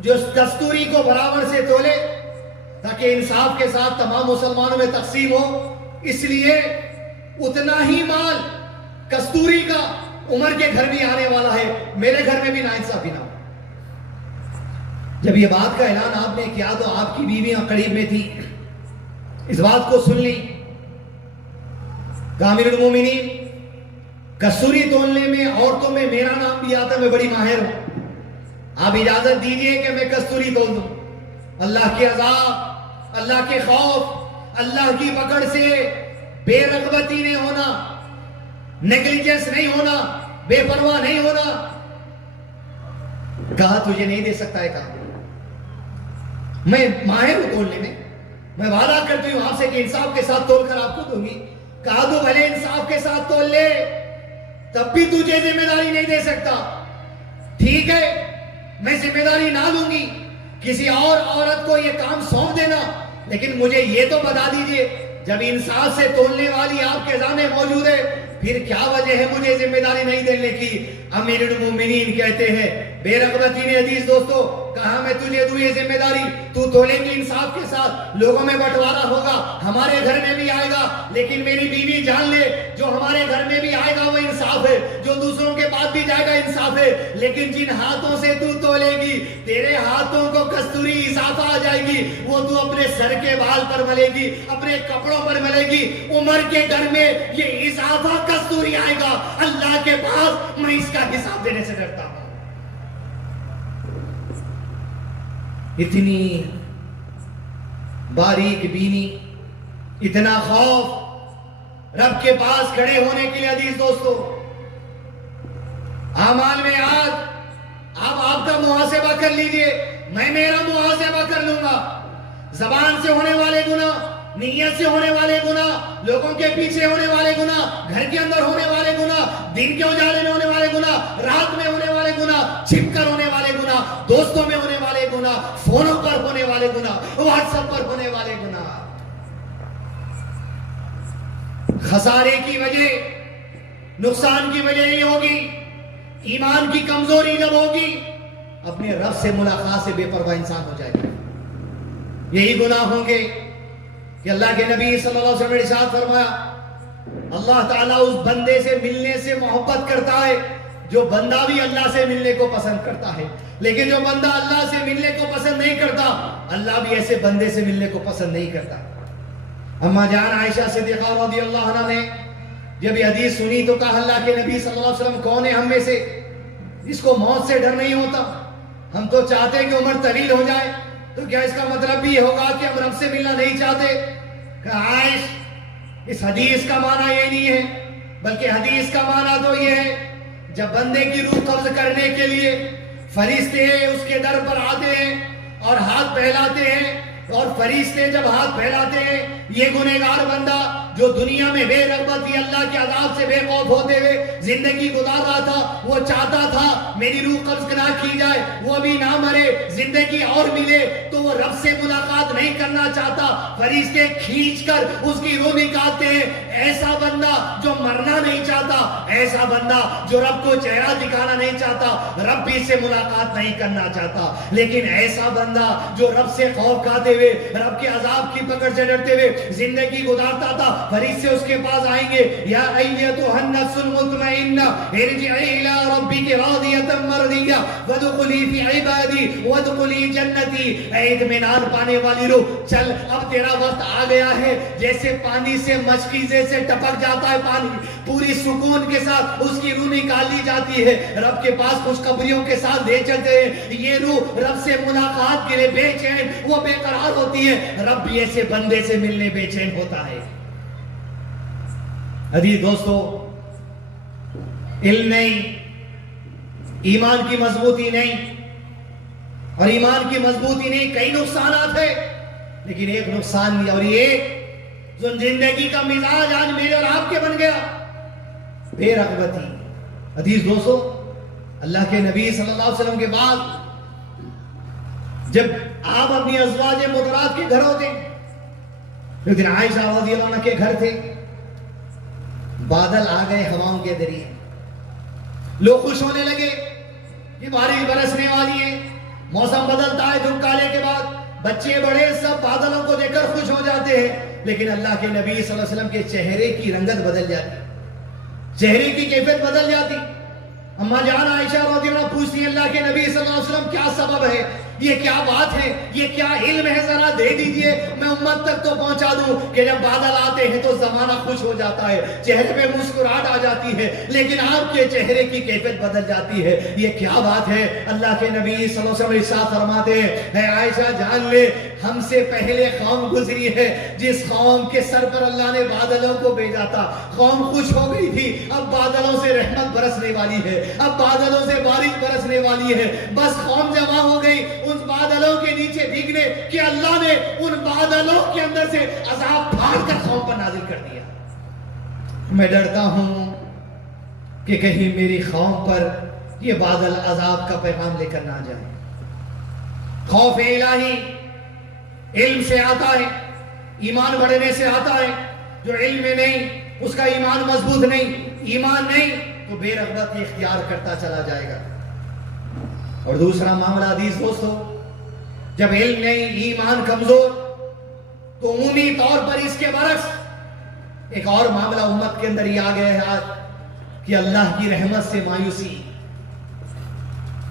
جو اس کستوری کو برابر سے تولے تاکہ انصاف کے ساتھ تمام مسلمانوں میں تقسیم ہو۔ اس لیے اتنا ہی مال کستوری کا عمر کے گھر بھی آنے والا ہے، میرے گھر میں بھی ناانصافی نہ ہو۔ جب یہ بات کا اعلان آپ نے کیا تو آپ کی بیویاں قریب میں تھی، اس بات کو سن لی۔ امیر المومنین، کستوری تولنے میں عورتوں میں میرا نام بھی آتا ہے، میں بڑی ماہر ہوں، آپ اجازت دیجئے کہ میں کستوری تول دوں۔ اللہ کے عذاب، اللہ کے خوف، اللہ کی پکڑ سے بے رغبتی نہیں ہونا، نیگلیجنس نہیں ہونا، بے پرواہ نہیں ہونا۔ کہا تجھے نہیں دے سکتا ہے، کہا میں ماہر ہوں تولنے میں، میں وعدہ کرتی ہوں آپ سے کہ انصاف کے ساتھ تول کر آپ کو دوں گی۔ کہا تو بھلے انصاف کے ساتھ تول لے، تب بھی تجھے ذمہ داری نہیں دے سکتا۔ ٹھیک ہے، میں ذمہ داری نہ لوں گی، کسی اور عورت کو یہ کام سونپ دینا، لیکن مجھے یہ تو بتا دیجئے جب انصاف سے تولنے والی آپ کے سامنے موجود ہے پھر کیا وجہ ہے مجھے ذمہ داری نہیں دینے کی؟ امیر المومنین کہتے ہیں بے رغبتی نے عزیز دوستو کہا میں تجھے دوں یہ ذمہ داری، تو تولے گی انصاف کے ساتھ، لوگوں میں بٹوارا ہوگا، ہمارے گھر میں بھی آئے گا، لیکن میری بیوی جان لے جو ہمارے گھر میں بھی آئے گا وہ انصاف ہے، جو دوسروں کے پاس بھی جائے گا انصاف ہے، لیکن جن ہاتھوں سے تو تولے گی تیرے ہاتھوں کو کستوری اضافہ آ جائے گی، وہ تو اپنے سر کے بال پر ملے گی، اپنے کپڑوں پر ملے گی، عمر کے گھر میں یہ اضافہ کستوری آئے گا، اللہ کے پاس میں اس کا حساب دینے سے ڈرتا ہوں۔ اتنی باریک بینی، اتنا خوف رب کے پاس کھڑے ہونے کے لیے عزیز دوستو۔ اعمال میں آج آپ کا محاسبہ کر لیجئے، میں میرا محاسبہ کر لوں گا۔ زبان سے ہونے والے گناہ، نیت سے ہونے والے گناہ، لوگوں کے پیچھے ہونے والے گناہ، گھر کے اندر ہونے والے گناہ، دن کے اجالے میں ہونے والے گناہ، رات میں ہونے والے گناہ، چھپ کر ہونے والے گناہ، دوستوں میں ہونے والے گناہ، فونوں پر ہونے والے گناہ، واٹس ایپ پر ہونے والے گناہ۔ خسارے کی وجہ، نقصان کی وجہ یہ ہوگی، ایمان کی کمزوری جب ہوگی، اپنے رب سے ملاقات سے بے پرواہ انسان ہو جائے گا۔ یہی گناہ ہوں گے کہ اللہ کے نبی صلی اللہ علیہ وسلم نے ارشاد فرمایا، اللہ تعالیٰ اس بندے سے ملنے سے محبت کرتا ہے جو بندہ بھی اللہ سے ملنے کو پسند کرتا ہے، لیکن جو بندہ اللہ سے ملنے کو پسند نہیں کرتا، اللہ بھی ایسے بندے سے ملنے کو پسند نہیں کرتا۔ اما جان عائشہ صدیقہ رضی اللہ عنہ نے جب یہ حدیث سنی تو کہا، اللہ کے نبی صلی اللہ علیہ وسلم کون ہے ہم میں سے جس کو موت سے ڈر نہیں ہوتا؟ ہم تو چاہتے ہیں کہ عمر طویل ہو جائے، تو کیا اس کا مطلب بھی ہوگا کہ ہم رب سے ملنا نہیں چاہتے؟ کہا عائش، اس حدیث کا معنی یہ نہیں ہے، بلکہ حدیث کا معنی تو یہ ہے جب بندے کی روح قبض کرنے کے لیے فرشتے اس کے در پر آتے ہیں اور ہاتھ پھیلاتے ہیں، اور فرشتے جب ہاتھ پھیلاتے ہیں، یہ گنہگار بندہ جو دنیا میں بے رغبت ہی اللہ کے عذاب سے بے خوف ہوتے ہوئے زندگی گزار رہا تھا، وہ چاہتا تھا میری روح قبض نہ کی جائے، وہ بھی نہ مرے، زندگی اور ملے، تو وہ رب سے ملاقات نہیں کرنا چاہتا، فرشتے کھینچ کر اس کی روح نکالتے ہیں۔ ایسا بندہ جو مرنا نہیں چاہتا، ایسا بندہ جو رب کو چہرہ دکھانا نہیں چاہتا، رب بھی سے ملاقات نہیں کرنا چاہتا، لیکن ایسا بندہ جو رب سے خوف کھاتے ہوئے، رب کے عذاب کی پکڑ سے ڈرتے ہوئے زندگی گزارتا تھا، فرشتے اس کے پاس آئیں گے، یا ایتھا النفس المطمئنہ ارجعی الی ربک راضیۃ مرضیہ وادخلی فی عبادی وادخلی جنتی۔ اے اطمینان پانے والی روح، چل اب تیرا وقت آ گیا ہے، جیسے پانی سے مشکیزے سے ٹپک جاتا ہے پانی، پوری سکون کے ساتھ اس کی روح نکال لی جاتی ہے، رب کے پاس خوشخبریوں کے ساتھ لے چلتے ہیں، یہ روح رب سے ملاقات کے لیے بے چین، وہ بے قرار ہوتی ہے، رب بھی ایسے بندے سے ملنے بے چین ہوتا ہے۔ عزیز دوستو، علم نہیں، ایمان کی مضبوطی نہیں، اور ایمان کی مضبوطی نہیں، کئی نقصانات ہیں، لیکن ایک نقصان بھی، اور یہ جو زندگی کا مزاج آج میرے اور آپ کے بن گیا، بے رغبتی۔ عزیز دوستو، اللہ کے نبی صلی اللہ علیہ وسلم کے بعد جب آپ اپنی ازواج مطہرات کے گھر ہوتے، ایک دن عائشہ رضی اللہ عنہ کے گھر تھے، بادل آ گئے ہواؤں کے ذریعے، لوگ خوش ہونے لگے کہ بارش برسنے والی ہے، موسم بدلتا ہے دھوپ کالے کے بعد، بچے بڑے سب بادلوں کو دیکھ کر خوش ہو جاتے ہیں، لیکن اللہ کے نبی صلی اللہ علیہ وسلم کے چہرے کی رنگت بدل جاتی، چہرے کی کیفیت بدل جاتی۔ اما جان عائشہ رضی اللہ عنہ پوچھتی ہیں، اللہ کے نبی صلی اللہ علیہ وسلم کیا سبب ہے، یہ کیا بات ہے، یہ کیا علم ہے، ذرا دے دیجئے، میں امت تک تو پہنچا دوں کہ جب بادل آتے ہیں تو زمانہ خوش ہو جاتا ہے، چہرے پہ مسکراہٹ آ جاتی ہے، لیکن آپ کے چہرے کی کیفیت بدل جاتی ہے، یہ کیا بات ہے؟ اللہ کے نبی صلی اللہ علیہ وسلم ارشاد فرماتے ہیں، اے عائشہ جان لے، ہم سے پہلے قوم گزری ہے جس قوم کے سر پر اللہ نے بادلوں کو بھیجا تھا، قوم خوش ہو گئی تھی، اب بادلوں سے رحمت برسنے والی ہے، اب بادلوں سے بارش برسنے والی ہے، بس قوم جمع ہو گئی ان بادلوں کے نیچے بھیگنے کہ اللہ نے ان بادلوں کے اندر سے عذاب پھاڑ کر قوم پر نازل کر دیا۔ میں ڈرتا ہوں کہ کہیں میری قوم پر یہ بادل عذاب کا پیغام لے کر نہ جائے۔ خوف الہی علم سے آتا ہے، ایمان بڑھنے سے آتا ہے، جو علم میں نہیں اس کا ایمان مضبوط نہیں، ایمان نہیں تو بے رغبت اختیار کرتا چلا جائے گا۔ اور دوسرا معاملہ عزیز دوستو، جب علم نہیں، ایمان کمزور، تو عمومی طور پر اس کے برعکس ایک اور معاملہ امت کے اندر یہ آ گیا ہے آج کہ اللہ کی رحمت سے مایوسی،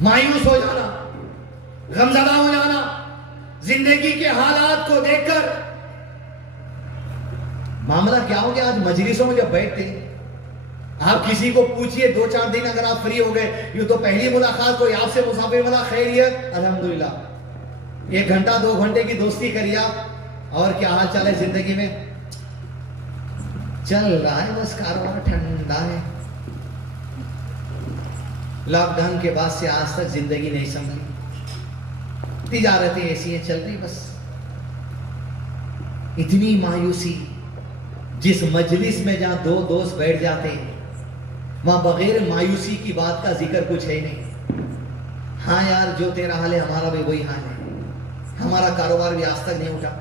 مایوس ہو جانا، غمزدہ ہو جانا، زندگی کے حالات کو دیکھ کر۔ معاملہ کیا ہو گیا آج مجلسوں میں جب بیٹھتے ہیں، آپ کسی کو پوچھئے 2-4 دن اگر آپ فری ہو گئے، یہ تو پہلی ملاقات کوئی آپ سے مسافر ملا، خیریت، الحمدللہ، 1 گھنٹہ 2 گھنٹے کی دوستی کری آپ، اور کیا حال چال ہے زندگی میں؟ چل رہا ہے بس، کاروبار ٹھنڈا ہے، لاک ڈاؤن کے بعد سے آج تک زندگی نہیں سنبھلی، تجارتیں ایسی ہیں چل رہی بس۔ اتنی مایوسی، جس مجلس میں جہاں 2 دوست بیٹھ جاتے ہیں وہاں بغیر مایوسی کی بات کا ذکر کچھ ہے نہیں۔ ہاں یار جو تیرا حال ہے ہمارا بھی وہی حال ہے، ہمارا کاروبار بھی آج تک نہیں اٹھا۔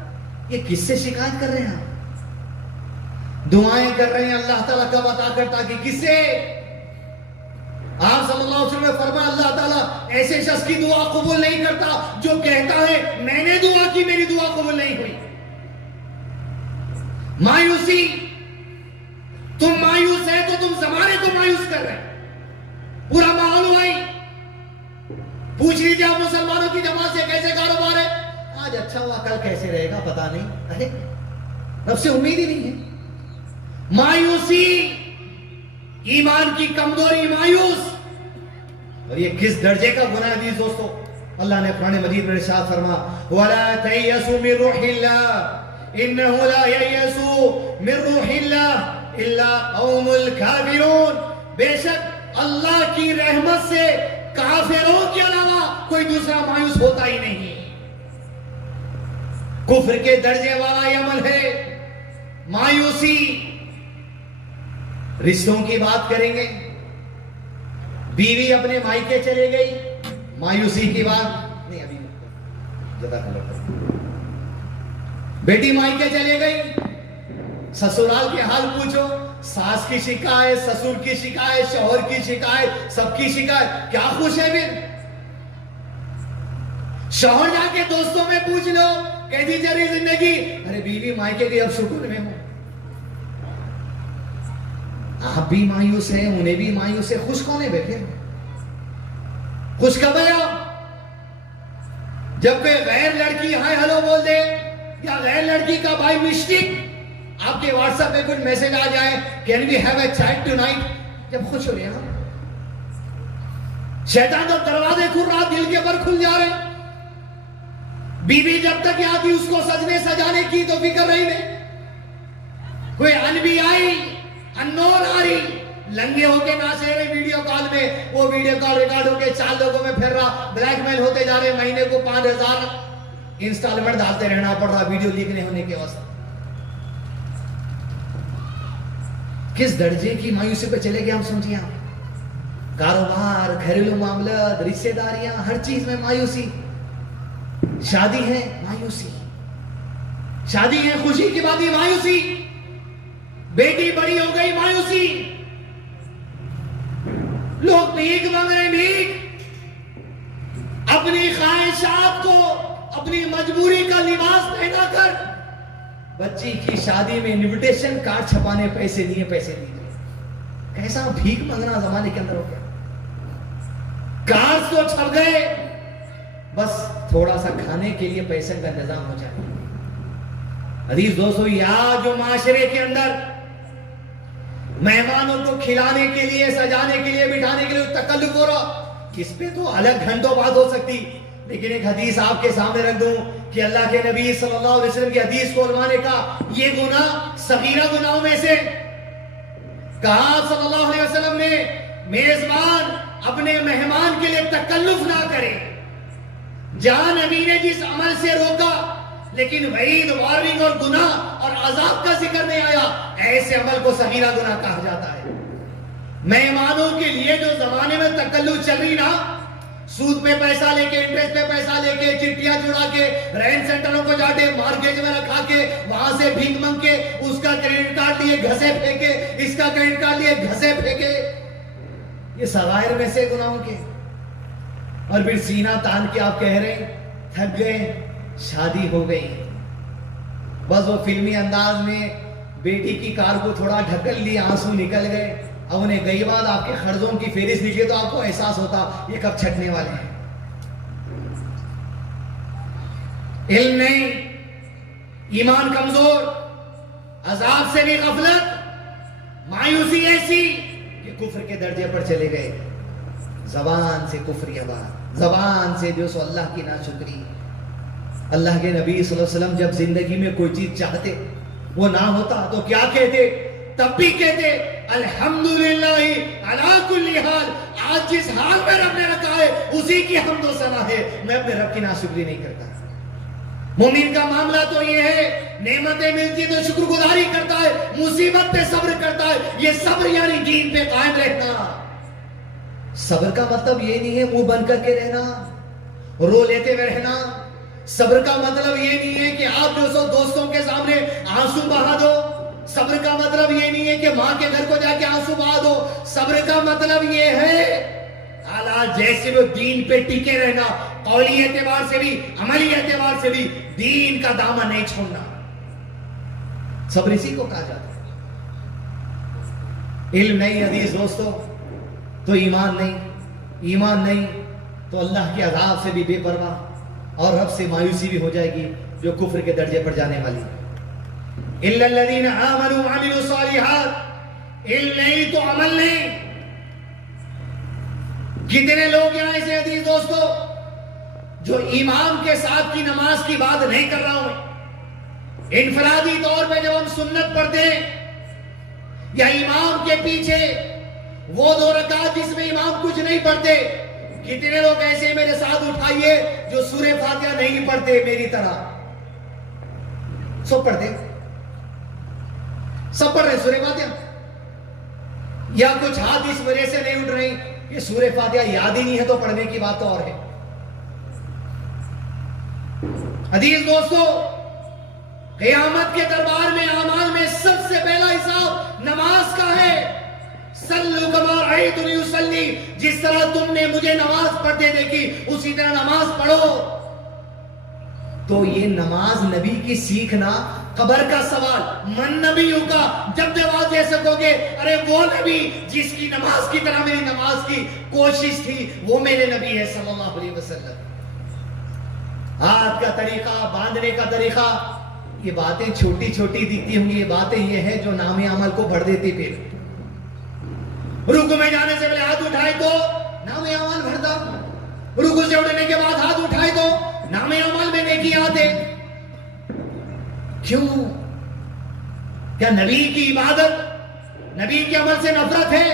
یہ کس سے شکایت کر رہے ہیں؟ دعائیں کر رہے ہیں اللہ تعالیٰ کا عطا کرتا کہ کس سے؟ آپ صلی اللہ علیہ وسلم نے فرمایا اللہ تعالیٰ ایسے شخص کی دعا قبول نہیں کرتا جو کہتا ہے میں نے دعا کی میری دعا قبول نہیں ہوئی۔ مایوسی، تم مایوس ہے تو تم زمانے کو مایوس کر رہے ہیں۔ پورا ماحول ہوئی، پوچھ لیجیے آپ مسلمانوں کی جماعت سے کیسے کاروبار ہے؟ آج اچھا ہوا کل کیسے رہے گا پتا نہیں، ارے رب سے امید ہی نہیں ہے۔ مایوسی، ایمان کی کمزوری، مایوس، اور یہ کس درجے کا گناہ ہے عزیز دوستو؟ اللہ نے قرآن مجید میں ارشاد فرما وَلَا تَيْأَسُوا مِن رُوحِ اللَّهِ إِنَّهُ لَا يَيْأَسُ مِن رُوحِ اللَّهِ إِلَّا قَوْمُ الْكَافِرُونَ، بے شک اللہ کی رحمت سے کافروں کے علاوہ کوئی دوسرا مایوس ہوتا ہی نہیں۔ کفر کے درجے والا یہ عمل ہے مایوسی۔ رشتوں کی بات کریں گے، بیوی اپنے مائکے چلے گئی، مایوسی کی بات نہیں، ابھی جزاک اللہ، بیٹی مائکے چلے گئی، سسرال کے حال پوچھو، ساس کی شکایت، سسر کی شکایت، شوہر کی شکایت، سب کی شکایت، کیا خوش ہے پھر؟ شوہر جا کے دوستوں میں پوچھ لو کیسی چل رہی زندگی، ارے بیوی مائکے گئی اب سکون میں ہوں۔ آپ بھی مایوس ہیں، انہیں بھی مایوس ہے، خوش کون ہے بیٹھے؟ خوش کب ہے آپ؟ جب کوئی غیر لڑکی ہائے ہلو بول دے، یا غیر لڑکی کا بائی مسٹیک آپ کے واٹس ایپ پہ کچھ میسج آ جائے can we have a chat ٹو نائٹ، جب خوش ہو رہے ہیں۔ شیطان جب دروازے کھل رہا دل کے پر کھل جا رہے، بیوی جب تک آتی اس کو سجنے سجانے کی تو فکر نہیں ہے، کوئی انبی آئی انور آ رہی، لنگے ہو کے ناچ رہے ویڈیو کال میں، وہ ویڈیو کال ریکارڈ ہو کے 4 لوگوں میں پھر رہا، بلیک میل ہوتے جا رہے، مہینے کو 5000 انسٹالمنٹ ڈالتے رہنا پڑ رہا ویڈیو لیکنے ہونے کے واسطے۔ کس درجے کی مایوسی پہ چلے گئے ہم سمجھیے؟ کاروبار، گھریلو معاملات، رشتہ داریاں، ہر چیز میں مایوسی۔ شادی ہے مایوسی، شادی ہے خوشی کی بات، مایوسی، بیٹی بڑی ہو گئی مایوسی، لوگ بھیک مانگ رہے، بھیک، اپنی خواہشات کو اپنی مجبوری کا لباس پہنا کر بچی کی شادی میں انویٹیشن کارڈ چھپانے پیسے دیے، پیسے دیے، کیسا بھیک مانگنا زمانے کے اندر ہو گیا۔ کارڈ تو چھپ گئے، بس تھوڑا سا کھانے کے لیے پیسے کا انتظام ہو جائے۔ عزیز دوستو، یا جو معاشرے کے اندر مہمانوں کو کھلانے کے لیے، سجانے کے لیے، بٹھانے کے لیے تکلف ہو رہا، اس پہ تو الگ گھنٹوں بات ہو سکتی، لیکن ایک حدیث آپ کے سامنے رکھ دوں کہ اللہ کے نبی صلی اللہ علیہ وسلم کی حدیث کو علماء نے کہا یہ گناہ صغیرہ گناہوں میں سے، کہا صلی اللہ علیہ وسلم نے میزبان اپنے مہمان کے لیے تکلف نہ کرے۔ جہاں نبی نے جس عمل سے روکا لیکن وعید، وارننگ اور گناہ اور عذاب کا ذکر نہیں آیا، ایسے عمل کو صغیرہ گناہ کہا جاتا ہے۔ مہمانوں کے لیے جو زمانے میں تکلف چل رہی نا، سود پہ پیسہ لے کے، انٹرسٹ پہ پیسہ لے کے، چٹیاں چڑا کے، رینٹ سینٹروں کو جاتے مارکیٹ میں رکھا کے، وہاں سے بھیک مانگ کے، اس کا کریڈٹ کارڈ لیے گھسے پھینکے، اس کا کریڈٹ کارڈ لیے گھسے پھینکے، یہ صغائر میں سے گناہوں کے۔ اور پھر سینہ تان کے آپ کہہ رہے ہیں تھک گئے، شادی ہو گئی، بس وہ فلمی انداز میں بیٹی کی کار کو تھوڑا ڈھکل لیا، آنسو نکل گئے، اب انہیں گئی بعد آپ کے قرضوں کی فہرست لکھے تو آپ کو احساس ہوتا یہ کب چھٹنے والے ہیں۔ علم نہیں، ایمان کمزور، عذاب سے بھی غفلت، مایوسی ایسی کہ کفر کے درجے پر چلے گئے، زبان سے کفر یا بات، زبان سے جو سو اللہ کی ناشکری۔ اللہ کے نبی صلی اللہ علیہ وسلم جب زندگی میں کوئی چیز چاہتے وہ نہ ہوتا تو کیا کہتے؟ تب بھی کہتے الحمدللہ علی کل حال، آج جس حال میں رب نے رکھا ہے اسی کی حمد و ثنا ہے، میں اپنے رب کی ناشکری نہیں کرتا۔ مومن کا معاملہ تو یہ ہے، نعمتیں ملتی تو شکر گزاری کرتا ہے، مصیبت پہ صبر کرتا ہے، یہ صبر یعنی دین پہ قائم رہنا۔ صبر کا مطلب یہ نہیں ہے منہ بند کر کے رہنا، رو لیتے ہوئے رہنا۔ صبر کا مطلب یہ نہیں ہے کہ آپ جو سو دوستوں کے سامنے آنسو بہا دو، صبر کا مطلب یہ نہیں ہے کہ ماں کے گھر کو جا کے آنسو بہا دو، صبر کا مطلب یہ ہے حالات جیسے وہ دین پہ ٹکے رہنا، قولی اعتبار سے بھی عملی اعتبار سے بھی دین کا دامن نہیں چھوڑنا۔ صبر اسی کو کہا جاتا ہے۔ علم نہیں عزیز دوستو تو ایمان نہیں، ایمان نہیں تو اللہ کے عذاب سے بھی بے پرواہ، اور رب سے مایوسی بھی ہو جائے گی جو کفر کے درجے پر جانے والی ہے۔ الا الذین آمنوا وعملوا الصالحات، علم نہیں تو عمل نہیں۔ کتنے لوگ یہاں ایسے عزیز دوستو جو امام کے ساتھ کی نماز کی بات نہیں کر رہا ہوں، انفرادی طور پہ جب ہم سنت پڑھتے ہیں یا امام کے پیچھے وہ 2 رکعت جس میں امام کچھ نہیں پڑھتے، کتنے لوگ ایسے میرے ساتھ اٹھائیے جو سورہ فاتحہ نہیں پڑھتے میری طرح؟ سب پڑھتے، سب پڑھ رہے سورہ فاتحہ، یا کچھ ہاتھ اس وجہ سے نہیں اٹھ رہے کہ سورہ فاتحہ یاد ہی نہیں ہے تو پڑھنے کی بات تو اور ہے۔ عزیز دوستو، قیامت کے دربار میں اعمال میں سب سے پہلا حساب نماز کا ہے۔ صلو کما رأیتمونی اصلی، جس طرح تم نے مجھے نماز پڑھتے دیکھی اسی طرح نماز پڑھو۔ تو یہ نماز نبی کی سیکھنا، قبر کا سوال من نبی ہوگا، جب جواب دے سکو گے ارے وہ نبی جس کی نماز کی طرح میری نماز کی کوشش تھی وہ میرے نبی ہے صلی اللہ علیہ وسلم۔ ہاتھ کا طریقہ، باندھنے کا طریقہ، یہ باتیں چھوٹی چھوٹی دکھتی ہوں گی، یہ باتیں یہ ہیں جو نام عمل کو بڑھ دیتی۔ پھر رکوع میں جانے سے پہلے ہاتھ اٹھائے تو نام عمل بڑھتا، رکوع سے اٹھنے کے بعد ہاتھ اٹھائے تو نام عمل میں نیکی آتے۔ کیوں؟ کیا نبی کی عبادت، نبی کے عمل سے نفرت ہے؟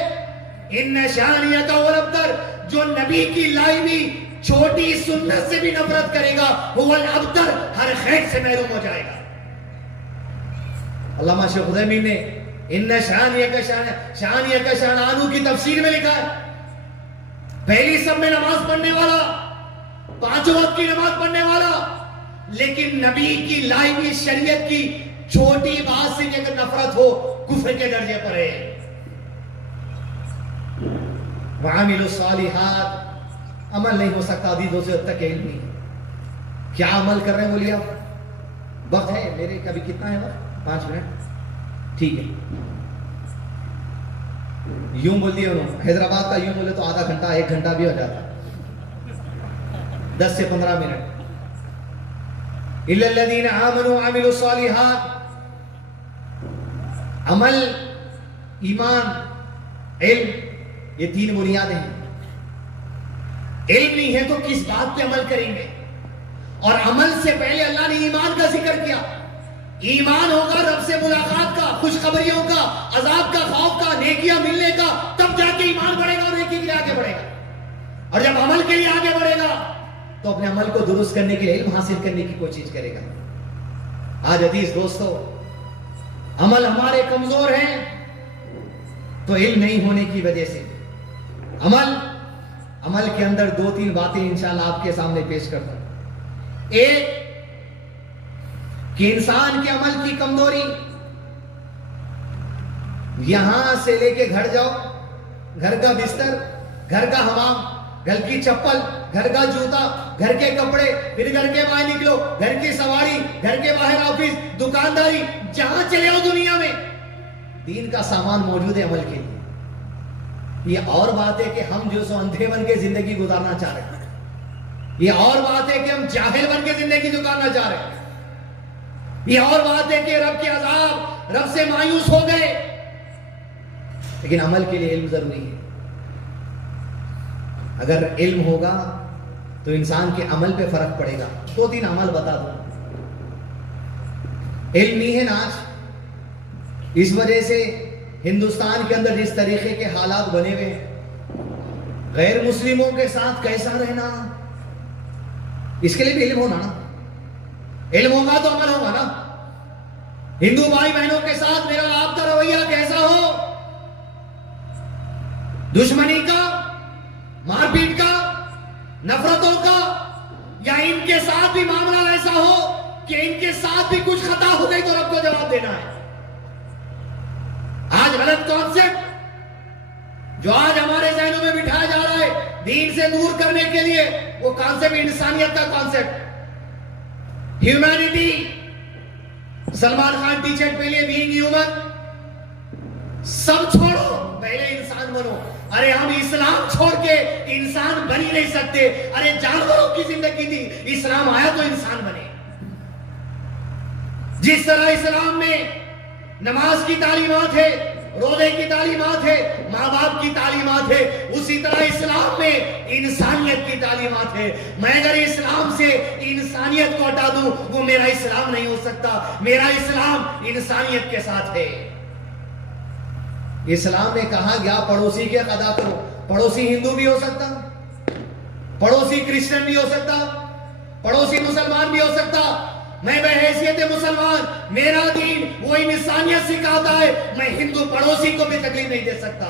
ان شانیۃ والابتر، جو نبی کی لائی ہوئی چھوٹی سنت سے بھی نفرت کرے گا وہ الابتر، ہر خیر سے محروم ہو جائے گا۔ علامہ شیخ خدیمی نے ان شانیہ کا شانانو کی تفسیر میں لکھا ہے، پہلی سب میں نماز پڑھنے والا، 5 وقت کی نماز پڑھنے والا، لیکن نبی کی لائی ہوئی شریعت کی چھوٹی بات سے اگر نفرت ہو کفر کے درجے پر ہے۔ وعملوا الصالحات، عمل نہیں ہو سکتا عزیزوں سے جب تک علم نہیں ہے۔ کیا عمل کر رہے ہیں بولیے آپ؟ وقت ہے میرے کبھی کتنا ہے وقت؟ 5 منٹ، ٹھیک ہے۔ یوں بول دیا انہوں نے، حیدرآباد کا یوں بولے تو آدھا گھنٹہ 1 گھنٹہ بھی ہو جاتا، 10 سے 15 منٹ۔ الا الذین آمنوا وعملوا الصالحات، عمل، ایمان، علم، یہ 3 بنیادیں ہیں۔ علم نہیں ہے تو کس بات پہ عمل کریں گے؟ اور عمل سے پہلے اللہ نے ایمان کا ذکر کیا۔ ایمان ہوگا رب سے ملاقات کا، خوشخبریوں کا، عذاب کا، خوف کا، نیکیاں ملنے کا، تب جا کے ایمان بڑھے گا اور نیکی کے لیے آگے بڑھے گا۔ اور جب عمل کے لیے آگے بڑھے گا تو اپنے عمل کو درست کرنے کے لیے علم حاصل کرنے کی کوشش کرے گا۔ آج عزیز دوستو، عمل ہمارے کمزور ہیں تو علم نہیں ہونے کی وجہ سے۔ عمل کے اندر 2-3 باتیں انشاءاللہ آپ کے سامنے پیش کرتا ہوں۔ ایک کہ انسان کے عمل کی کمزوری، یہاں سے لے کے گھر جاؤ، گھر کا بستر، گھر کا حمام، گھر کی چپل، گھر کا جوتا، گھر کے کپڑے، پھر گھر کے باہر نکلو، گھر کی سواری، گھر کے باہر آفس، دکانداری، جہاں چلے ہو دنیا میں دین کا سامان موجود ہے عمل کے لیے. یہ اور بات ہے کہ ہم جو سو اندھے بن کے زندگی گزارنا چاہ رہے ہیں. یہ اور بات ہے کہ ہم جاہل بن کے زندگی گزارنا چاہ رہے ہیں. یہ اور بات ہے کہ رب کے عذاب، رب سے مایوس ہو گئے. لیکن عمل کے لیے علم ضروری ہے. اگر علم ہوگا تو انسان کے عمل پہ فرق پڑے گا. 2-3 عمل بتا دوں. علم نہیں ہے نا آج، اس وجہ سے ہندوستان کے اندر جس طریقے کے حالات بنے ہوئے ہیں، غیر مسلموں کے ساتھ کیسا رہنا، اس کے لیے بھی علم ہونا نا. علم ہوگا تو عمل ہوگا نا. ہندو بھائی بہنوں کے ساتھ میرا آپ کا رویہ کیسا ہو، دشمنی کا، مار پیٹ کا، نفرتوں کا، یا ان کے ساتھ بھی معاملہ ایسا ہو کہ ان کے ساتھ بھی کچھ خطا ہو گئی تو رب کو جواب دینا ہے. آج غلط کانسیپٹ جو آج ہمارے ذہنوں میں بٹھایا جا رہا ہے دین سے دور کرنے کے لیے، وہ کانسیپٹ انسانیت کا concept, humanity. Salman Khan T shirt پہ لیے بینگ ہیومن. سب چھوڑو، پہلے انسان بنو. ارے ہم اسلام چھوڑ کے انسان بن ہی نہیں سکتے. ارے جانوروں کی زندگی تھی، اسلام آیا تو انسان بنے. جس طرح اسلام میں نماز کی تعلیمات ہے، روزے کی تعلیمات ہے، ماں باپ کی تعلیمات ہے، اسی طرح اسلام میں انسانیت کی تعلیمات ہے. میں اگر اسلام سے انسانیت کو ہٹا دوں وہ میرا اسلام نہیں ہو سکتا. میرا اسلام انسانیت کے ساتھ ہے. اسلام نے کہا گیا پڑوسی کے ادا کرو. پڑوسی ہندو بھی ہو سکتا، پڑوسی کرسچن بھی ہو سکتا، پڑوسی مسلمان بھی ہو سکتا. میں بحیثیت مسلمان، میرا دین وہ انسانیت سکھاتا ہے. میں ہندو پڑوسی کو بھی تکلیف نہیں دے سکتا.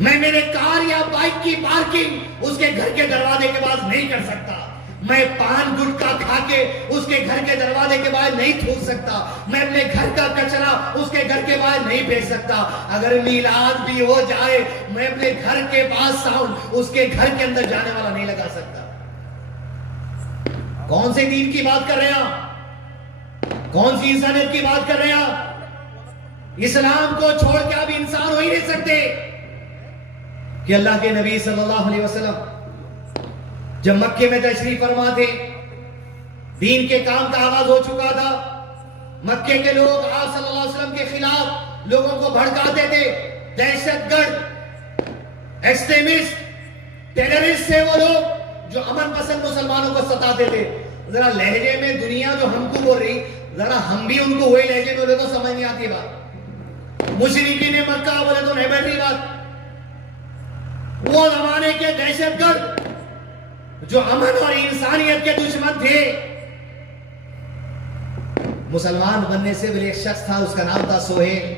میں میرے کار یا بائک کی پارکنگ اس کے گھر کے دروازے کے پاس نہیں کر سکتا. میں پان گٹکا کھا کے اس کے گھر کے دروازے کے باہر نہیں تھوک سکتا. میں اپنے گھر کا کچرا اس کے گھر کے باہر نہیں پھینک سکتا. اگر میلاد بھی ہو جائے میں اپنے گھر کے پاس ساؤنڈ اس کے گھر کے اندر جانے والا نہیں لگا سکتا. کون سے دین کی بات کر رہے ہیں؟ کون سی انسانیت کی بات کر رہے ہیں؟ اسلام کو چھوڑ کے آپ انسان ہو ہی نہیں سکتے. کہ اللہ کے نبی صلی اللہ علیہ وسلم جب مکے میں تشریف فرما تھے، دین کے کام کا آغاز ہو چکا تھا. مکے کے لوگ آپ صلی اللہ علیہ وسلم کے خلاف لوگوں کو بھڑکاتے تھے. دہشت گرد، ایکسٹریمسٹ، ٹیررسٹ تھے وہ لوگ جو امن پسند مسلمانوں کو ستاتے تھے. ذرا لہجے میں دنیا جو ہم کو بول رہی، ذرا ہم بھی ان کو وہی لہجے میں بولے تو سمجھ نہیں آتی بات. مشرکین مکہ بولے تو نہیں بیٹھی بات. وہ زمانے کے دہشت گرد جو امن اور انسانیت کے دشمن تھے. مسلمان بننے سے پہلے ایک شخص تھا، اس کا نام تھا سہیل.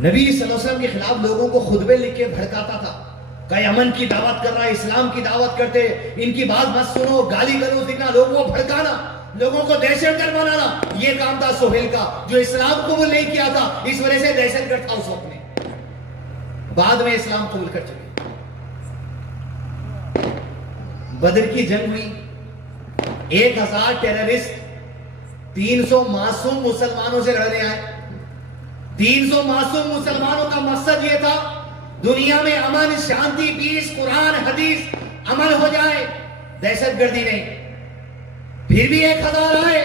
نبی صلی اللہ علیہ وسلم کے خلاف لوگوں کو خطبے لکھ کے بھڑکاتا تھا. کہ امن کی دعوت کر رہا ہے، اسلام کی دعوت کرتے، ان کی بات مت سنو، گالی گلوچ دینا، لوگوں کو بھڑکانا، لوگوں کو دہشت گرد بنانا. یہ کام تھا سہیل کا، جو اسلام قبول نہیں کیا تھا، اس وجہ سے دہشت گرد تھا اس وقت میں. بعد میں اسلام قبول کر چکے. بدر کی جنگ ہوئی، 1000 ٹیررسٹ 300 معصوم مسلمانوں سے لڑنے آئے. 300 معصوم مسلمانوں کا مقصد یہ تھا دنیا میں امن، شانتی، پیس، قرآن حدیث امن ہو جائے، دہشت گردی نہیں. پھر بھی 1000 آئے.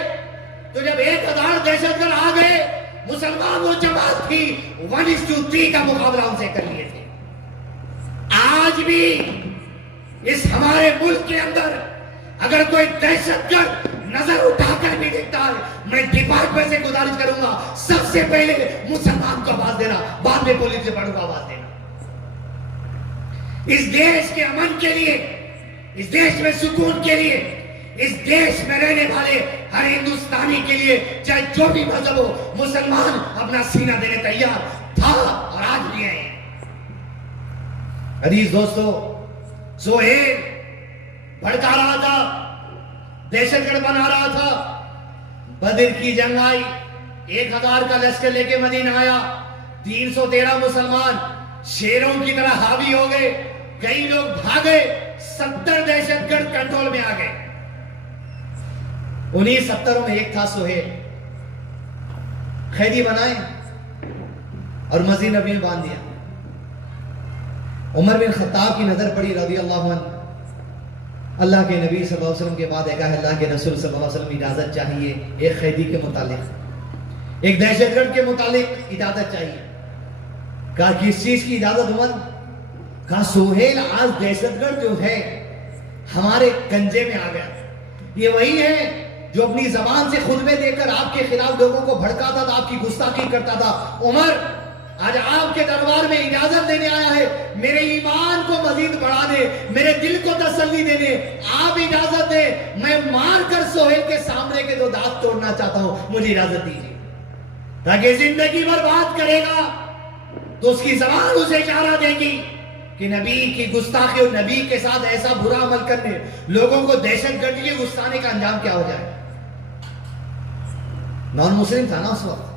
تو جب 1000 دہشت گرد آ گئے، مسلمان وہ جماعت تھی 1:3 کا مقابلہ ان سے کر لیے تھے. آج بھی اس ہمارے ملک کے اندر اگر کوئی دہشت گرد نظر اٹھا کر بھی دیکھتا ہے، میں ڈپارٹمنٹ سے گزارش کروں گا سب سے پہلے مسلمان کو آواز دینا، بعد میں پولیس سے بڑوں کو آواز دینا. اس دیش کے امن کے لیے، اس دیش میں سکون کے لیے، اس دیش میں رہنے والے ہر ہندوستانی کے لیے، چاہے جو بھی مذہب ہو، مسلمان اپنا سینہ دینے تیار تھا اور آج بھی ہے. عزیز دوستو، سہیل بھڑکا رہا تھا، دہشت گرد بنا رہا تھا. بدر کی جنگ آئی، 1000 کا لشکر لے کے مدینہ آیا. 313 مسلمان شیروں کی طرح حاوی ہو گئے. کئی لوگ بھاگے، 70 دہشت گرد کنٹرول میں آ گئے. انہی 70 میں ایک تھا سہیل. قیدی بنائے اور مسجد نبی میں باندھ دیا. عمر بن خطاب کی نظر پڑی رضی اللہ عنہ. اللہ کے نبی صلی اللہ علیہ وسلم کے بعد ایک ہے اللہ کے رسول صلی اللہ علیہ وسلم اجازت چاہیے ایک قیدی کے متعلق، ایک دہشت گرد کے متعلق اجازت چاہیے. کہا کس چیز کی اجازت عمر؟ کہا سہیل آج دہشت گرد جو ہے ہمارے کنجے میں آ گیا. یہ وہی ہے جو اپنی زبان سے خطبے دے کر آپ کے خلاف لوگوں کو بھڑکاتا تھا، آپ کی گستاخی کرتا تھا. عمر آج آپ کے دربار میں اجازت دینے آیا ہے، میرے ایمان کو مزید بڑھا دے، میرے دل کو تسلی دینے آپ اجازت دے. میں مار کر سہیل کے سامنے کے 2 دانت توڑنا چاہتا ہوں، مجھے اجازت دیجیے. تاکہ زندگی بھر بات کرے گا تو اس کی زبان اسے اشارہ دے گی کہ نبی کی گستاخی اور نبی کے ساتھ ایسا برا عمل کرنے، لوگوں کو دہشت گردی کے گستانے کا انجام کیا ہو جائے. نان مسلم تھا نا اس وقت.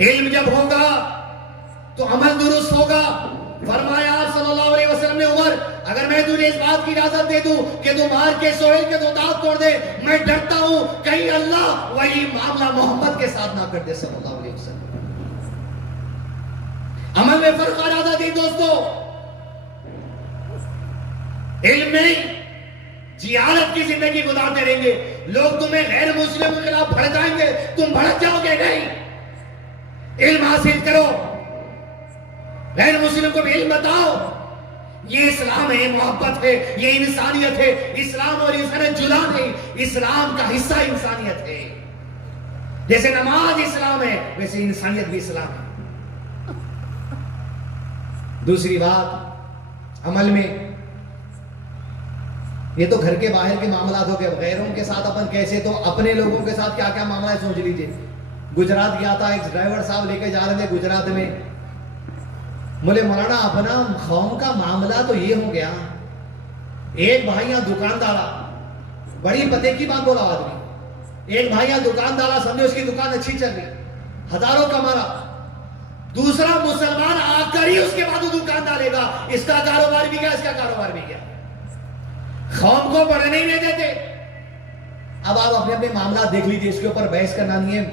علم جب ہوگا تو عمل درست ہوگا. فرمایا صلی اللہ علیہ وسلم نے عمر اگر میں تجھے اس بات کی اجازت دے دوں کہ تو مار کے سہیل کے 2 دانت توڑ دے، میں ڈرتا ہوں کہیں اللہ وہی معاملہ محمد کے ساتھ نہ کر دے صلی اللہ علیہ وسلم. عمل میں فرق آ جاتا تھی دوستو. علم میں جہالت کی زندگی گزارتے رہیں گے. لوگ تمہیں غیر مسلم کے خلاف بھڑکائیں گے، تم بھڑک جاؤ گے. نہیں، علم حاصل کرو، غیر مسلم کو بھی علم بتاؤ. یہ اسلام ہے، محبت ہے، یہ انسانیت ہے. اسلام اور انسانیت جدا نہیں، اسلام کا حصہ انسانیت ہے. جیسے نماز اسلام ہے ویسے انسانیت بھی اسلام ہے. دوسری بات عمل میں، یہ تو گھر کے باہر کے معاملات ہو گئے. غیروں کے ساتھ اپن کیسے، تو اپنے لوگوں کے ساتھ کیا کیا معاملہ ہے سوچ لیجئے. گجرات گیا تھا، ایک ڈرائیور صاحب لے کے جا رہے تھے گجرات میں. بولے مولانا اپنا قوم کا معاملہ تو یہ ہو گیا، ایک بھائی یہاں دکاندارا، بڑی پتے کی بات بولا آدمی، ایک بھائی یہاں دکاندارا، سمجھے اس کی دکان اچھی چل رہی، ہزاروں کما رہا. دوسرا مسلمان آ کر ہی اس کے بعد وہ دکان ڈالے گا، اس کا کاروبار بھی گیا، اس کا کاروبار بھی گیا. قوم کو بڑھنے ہی نہیں دیتے. اب آپ اپنے اپنے معاملات دیکھ لیجیے، اس کے اوپر بحث کرنا نہیں ہے.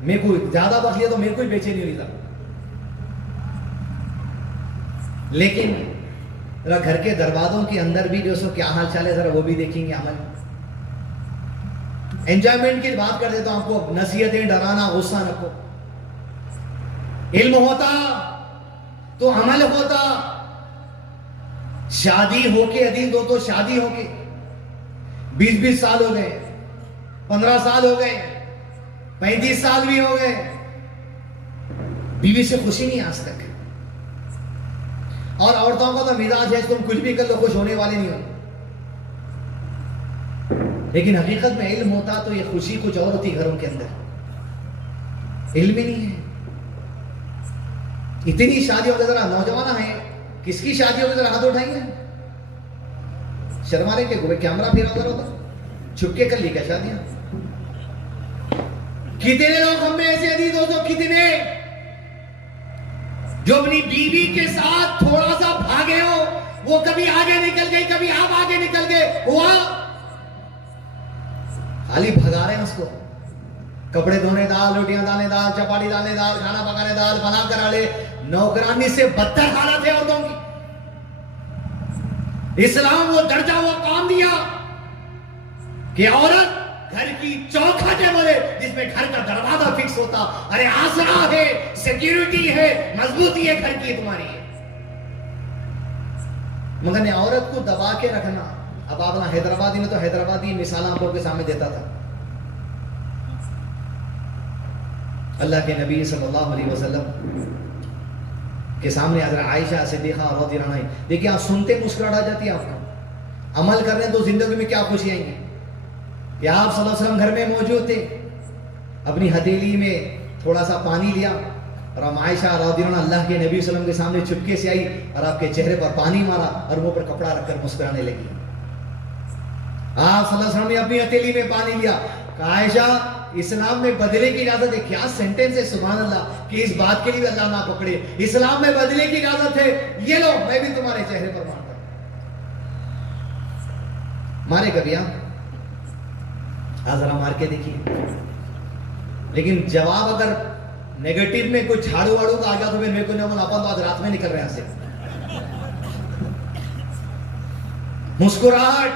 میرے کو زیادہ بخ لیا تو میرے کو ہی بیچے نہیں ہوئی تھا. لیکن ذرا گھر کے دروازوں کے اندر بھی جو سو کیا حال چال ہے ذرا وہ بھی دیکھیں گے. عمل انجوائمنٹ کی بات کر دیتا ہوں آپ کو، نصیحتیں، ڈرانا، غصہ رکھو. علم ہوتا تو عمل ہوتا. شادی ہو کے عزیز دو تو شادی ہو کے 20 سال ہو گئے، 15 سال ہو گئے، 35 سال بھی ہو گئے، بیوی سے خوشی نہیں آج تک. اور عورتوں کا تو مزاج ہے تم کچھ بھی کر لو خوش ہونے والے نہیں ہو. لیکن حقیقت میں علم ہوتا تو یہ خوشی کچھ اور ہوتی گھروں کے اندر. علم ہی نہیں ہے. اتنی شادی ہو گئی، ذرا نوجوان ہیں کس کی شادی ہو گئی ذرا ہاتھ اٹھائیں گے. شرمانے کے کیمرہ پھیرا ادھر ہوتا، چھپ کے کر لی کیا شادیاں. کتنے لوگ ہم میں ایسے عزیز دوستوں، کتنے جو اپنی بیوی کے ساتھ تھوڑا سا بھاگے ہو، وہ کبھی آگے نکل گئی، کبھی آپ آگے نکل گئے، ہوا خالی بھگا رہے ہیں اس کو. کپڑے دھونے دال، روٹیاں ڈالنے دال، چپاٹی ڈالنے دال، کھانا پکانے دال، بنا کر آلے. نوکرانی سے بدتر حالت ہے عورتوں کی. اسلام وہ درجہ، وہ کام دیا کہ عورت گھر کی چوکھٹ ہے بولے جس میں گھر کا دروازہ فکس ہوتا. ارے آسرا ہے، سیکیورٹی ہے، مضبوطی ہے گھر کی تمہاری ہے. مگر نے عورت کو دبا کے رکھنا. اب آپ حیدرآبادی میں تو حیدرآبادی مثال آپ لوگوں کے سامنے دیتا تھا. اللہ کے نبی صلی اللہ علیہ وسلم کے سامنے حضرت عائشہ صدیقہ رضی اللہ عنہا. دیکھیں آپ سنتے مسکراہٹ آ جاتی ہے آپ کو. عمل کر رہے ہیں تو زندگی میں کیا خوشی آئیں گی. کہ آپ صلی اللہ علیہ وسلم گھر میں موجود تھے، اپنی ہتھیلی میں تھوڑا سا پانی لیا اور ہم عائشہ رضی اللہ عنہا اللہ کے نبی صلی اللہ علیہ وسلم کے سامنے چپکے سے آئی اور آپ کے چہرے پر پانی مارا اور منہ پر کپڑا رکھ کر مسکرانے لگی. آپ صلی اللہ علیہ وسلم نے اپنی ہتھیلی میں پانی لیا. عائشہ اسلام میں بدلے کی اجازت ہے. کیا سینٹینس ہے سبحان اللہ, کہ اس بات کے لیے بھی اللہ نہ پکڑے. اسلام میں بدلے کی اجازت ہے, یہ لو میں بھی تمہارے چہرے پر مارتا ہوں. مارے کبھی ذرا مار کے دیکھیے. لیکن جواب اگر نیگیٹو میں کوئی جھاڑو واڑو کا آ گیا تو میرے کو نہیں بولا تو آج رات میں نکل رہے ہیں سے. مسکراہٹ,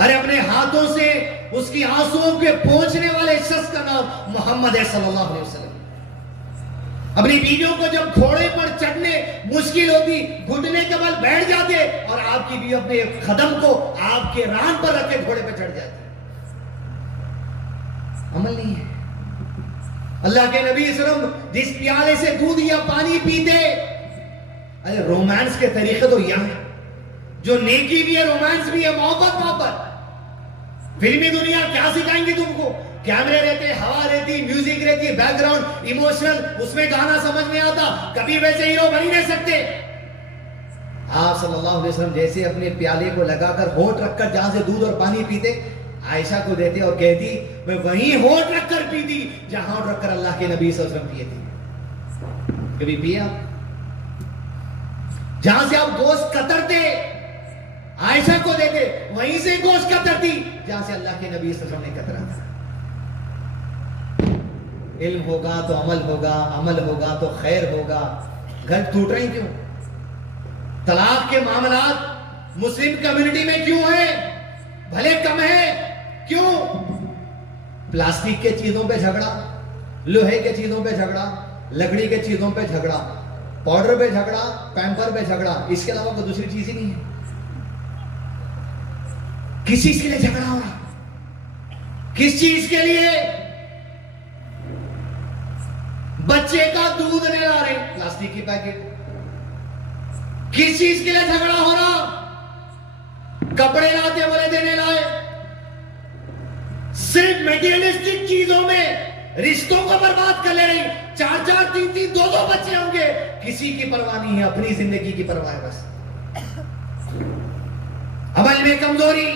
ارے اپنے ہاتھوں سے اس کی آنسوؤں کے پہنچنے والے شخص کا نام محمد ہے صلی اللہ علیہ وسلم. اپنی بیویوں کو جب گھوڑے پر چڑھنے مشکل ہوتی, گھٹنے کے بل بیٹھ جاتے, اور آپ کی بیوی اپنے قدم کو آپ کے ران پر رکھ کے گھوڑے پہ چڑھ جاتی. عمل نہیں ہے. اللہ کے نبی صلی اللہ علیہ وسلم جس پیالے سے دودھ یا پانی پیتے, ارے رومانس کے طریقے تو یہاں ہیں. جو نیکی بھی ہے, رومانس بھی ہے, محبت. فلمی دنیا کیا سکھائیں گی تم کو؟ کیمرے رہتے, ہوا رہتی, میوزک رہتی, بیک گراؤنڈ ایموشنل, اس میں گانا سمجھ میں آتا, کبھی ویسے ہیرو بن ہی نہیں سکتے. آپ صلی اللہ علیہ وسلم جیسے اپنے پیالے کو لگا کر ہونٹ رکھ کر جہاں سے دودھ اور پانی پیتے, عائشہ کو دیتے اور کہتی میں وہیں ہونٹ رکھ کر پیتی جہاں ہونٹ رکھ کر اللہ کے نبی صلی اللہ علیہ وسلم پیے تھے. کبھی پیا؟ جہاں سے آپ گوشت کترتے عائشہ کو دیتے, وہیں سے گوشت کترتی جہاں سے اللہ کے نبی صلی اللہ علیہ وسلم نے کترا تھا. علم ہوگا تو عمل ہوگا, عمل ہوگا تو خیر ہوگا. گھر ٹوٹ رہے ہیں کیوں؟ طلاق کے معاملات مسلم کمیونٹی میں کیوں ہیں؟ بھلے کم ہے, کیوں؟ پلاسٹک کے چیزوں پہ جھگڑا, لوہے کے چیزوں پہ جھگڑا, لکڑی کے چیزوں پہ جھگڑا, پاؤڈر پہ جھگڑا, پیمپر پہ جھگڑا, اس کے علاوہ کوئی دوسری چیز ہی نہیں ہے. کس چیز کے لیے جھگڑا ہو رہا؟ کس چیز کے لیے؟ بچے کا دودھ نہیں لا رہے, پلاسٹک کی پیکٹ. کس چیز کے لیے جھگڑا ہو رہا؟ کپڑے لاتے بولے دینے لائے. صرف میٹیریلسٹک چیزوں میں رشتوں کو برباد کر لے رہی. 4 3 2 بچے ہوں گے, کسی کی پرواہ نہیں ہے, اپنی زندگی کی پرواہ ہے بس. عمل میں کمزوری,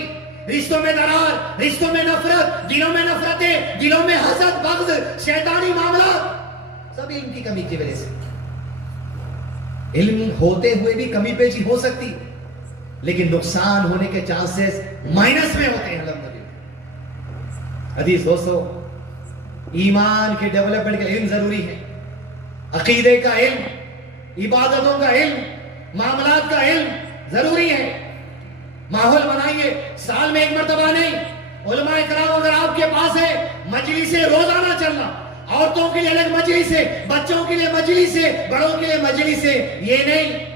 رشتوں میں درار, رشتوں میں نفرت, دلوں میں نفرتیں, دلوں میں حسد, بغض, شیطانی معاملات, سب علم کی کمی کی وجہ سے. علم ہوتے ہوئے بھی کمی پیشی ہو سکتی, لیکن نقصان ہونے کے چانسز مائنس میں ہوتے ہیں. حدیث دوستو, ایمان کے ڈیولپمنٹ کا علم ضروری ہے. عقیدے کا علم, عبادتوں کا علم, معاملات کا علم ضروری ہے. ماحول بنائیے, سال میں 1 مرتبہ نہیں. علماء کرام اگر آپ کے پاس ہے, مجلس روزانہ چلنا, عورتوں کے لیے الگ مجلس ہے, بچوں کے لیے مجلس ہے, بڑوں کے لیے مجلس ہے. یہ نہیں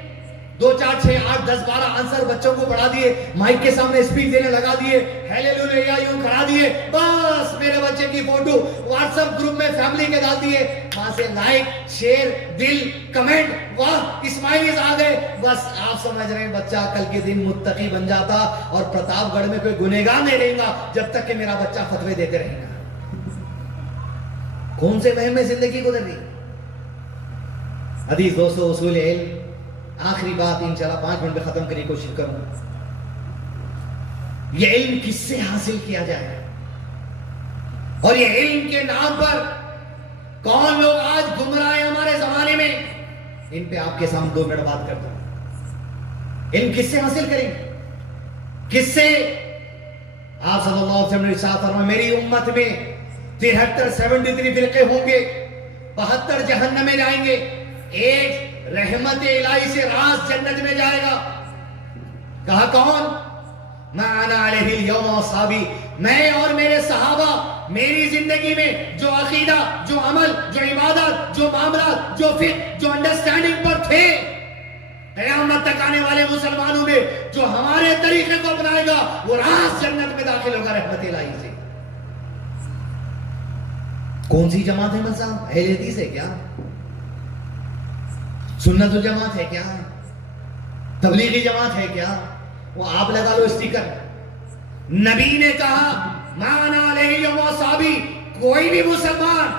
2 4 6 8 10 12 آنسر بچوں کو پڑھا دیے, مائک کے سامنے اسپیچ دینے لگا دیے, ہیلیلویا یوں کرا دیے, بس میرے بچے کی فوٹو واٹس ایپ گروپ میں فیملی کے ڈال دیے, وہاں سے لائک, شیئر, دل, کمنٹ, واہ اسمائلیز آ گئے. بس آپ سمجھ رہے ہیں بچہ کل کے دن متقی بن جاتا, اور پرتاپ گڑھ میں کوئی گنہگار نہیں رہے گا جب تک کہ میرا بچہ فتوے دیتے رہے گا. کون سے وہم میں زندگی گزر رہی. حدیث دوستو, اصول علم, آخری بات انشاءاللہ 5 منٹ میں ختم کرنے کی کوشش کروں. یہ علم کس سے حاصل کیا جائے, اور یہ علم کے نام پر کون لوگ آج گمراہ ہیں ہمارے زمانے میں, ان پہ آپ کے سامنے 2 منٹ بات کرتا ہوں. علم کس سے حاصل کریں, کس سے؟ آپ صلی اللہ علیہ وسلم نے ارشاد فرمایا, میری امت میں 73 فرقے ہوں گے, 72 جہنم میں جائیں گے, ایک رحمت الہی سے راز جنت میں جائے گا. کہا کون؟ ما انا علیہ اليوم واصحابی, میں اور میرے صحابہ میری زندگی میں جو عقیدہ, جو عمل, جو عبادت, جو معاملات, جو فقہ, جو انڈرسٹینڈنگ پر تھے, قیامت تک آنے والے مسلمانوں میں جو ہمارے طریقے کو اپنائے گا وہ راز جنت میں داخل ہوگا رحمت الہی سے. کون سی جماعت ہے مل صاحب؟ اہل حدیث ہے کیا؟ سنت جماعت ہے کیا؟ تبلیغی جماعت ہے کیا؟ وہ آپ لگا لو اسٹیکر. نبی نے کہا ما انا علیہ و صحابی, کوئی بھی مسلمان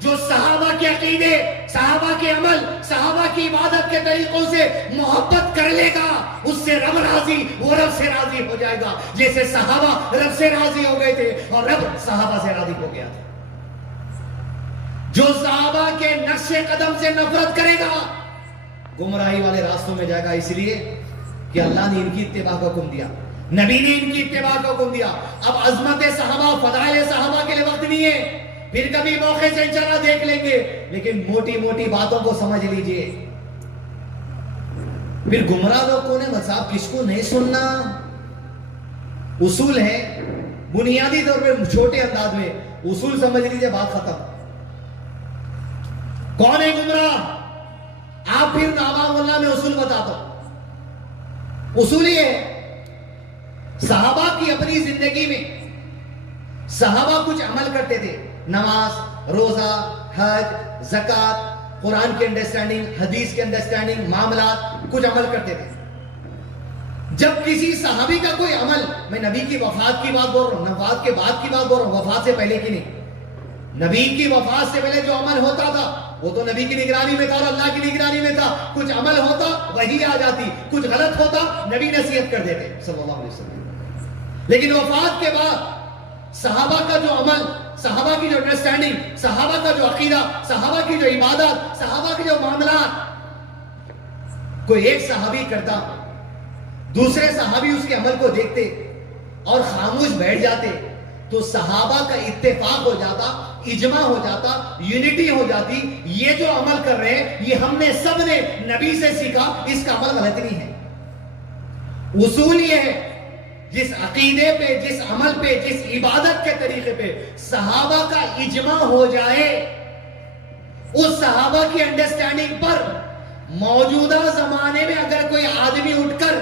جو صحابہ کے عقیدے، صحابہ کے عمل، صحابہ کی عبادت کے طریقوں سے محبت کر لے گا، اس سے رب راضی، وہ رب سے راضی ہو جائے گا، جیسے صحابہ رب سے راضی ہو گئے تھے اور رب صحابہ سے راضی ہو گیا تھا۔ جو صحابہ کے نقش قدم سے نفرت کرے گا گمراہی والے راستوں میں جائے گا، اس لیے کہ اللہ نے ان کی اتباع کا حکم دیا، نبی نے ان کی اتباع کا حکم دیا۔ اب عظمت صحابہ، فضائل صحابہ کے لیے وقت نہیں ہے، پھر کبھی موقع سے انشاءاللہ دیکھ لیں گے، لیکن موٹی موٹی باتوں کو سمجھ لیجئے۔ پھر گمراہ لوگ کون ہے؟ مذہب کس کو نہیں سننا، اصول ہے، بنیادی طور پہ چھوٹے انداز میں اصول سمجھ لیجئے، بات ختم۔ کون ہے گمراہ؟ آپ پھر عوام اللہ میں اصول بتاتا ہوں۔ اصول یہ ہے، صحابہ کی اپنی زندگی میں صحابہ کچھ عمل کرتے تھے، نماز، روزہ، حج، زکوٰۃ، قرآن کی انڈرسٹینڈنگ، حدیث کی انڈرسٹینڈنگ، معاملات، کچھ عمل کرتے تھے۔ جب کسی صحابی کا کوئی عمل، میں نبی کی وفات کی بات بول رہا ہوں، وفات کے بعد کی بات بول رہا ہوں، وفات سے پہلے کی نہیں، نبی کی وفات سے پہلے جو عمل ہوتا تھا وہ تو نبی کی نگرانی میں تھا اور اللہ کی نگرانی میں تھا، کچھ عمل ہوتا وحی آ جاتی، کچھ غلط ہوتا نبی نصیحت کر دیتے صلی اللہ علیہ وسلم۔ لیکن وفات کے بعد صحابہ کا جو عمل، صحابہ کی جو انڈرسٹینڈنگ، صحابہ کا جو عقیدہ، صحابہ کی جو عبادت، صحابہ کے جو معاملات، کوئی ایک صحابی کرتا، دوسرے صحابی اس کے عمل کو دیکھتے اور خاموش بیٹھ جاتے، تو صحابہ کا اتفاق ہو جاتا، اجماع ہو جاتا، یونٹی ہو جاتی، یہ جو عمل کر رہے ہیں یہ ہم نے سب نے نبی سے سیکھا، اس کا عمل غلط نہیں ہے۔ اصول یہ ہے، جس عقیدے پہ، جس عمل پہ، جس عبادت کے طریقے پہ صحابہ کا اجماع ہو جائے، اس صحابہ کی انڈرسٹینڈنگ پر موجودہ زمانے میں اگر کوئی آدمی اٹھ کر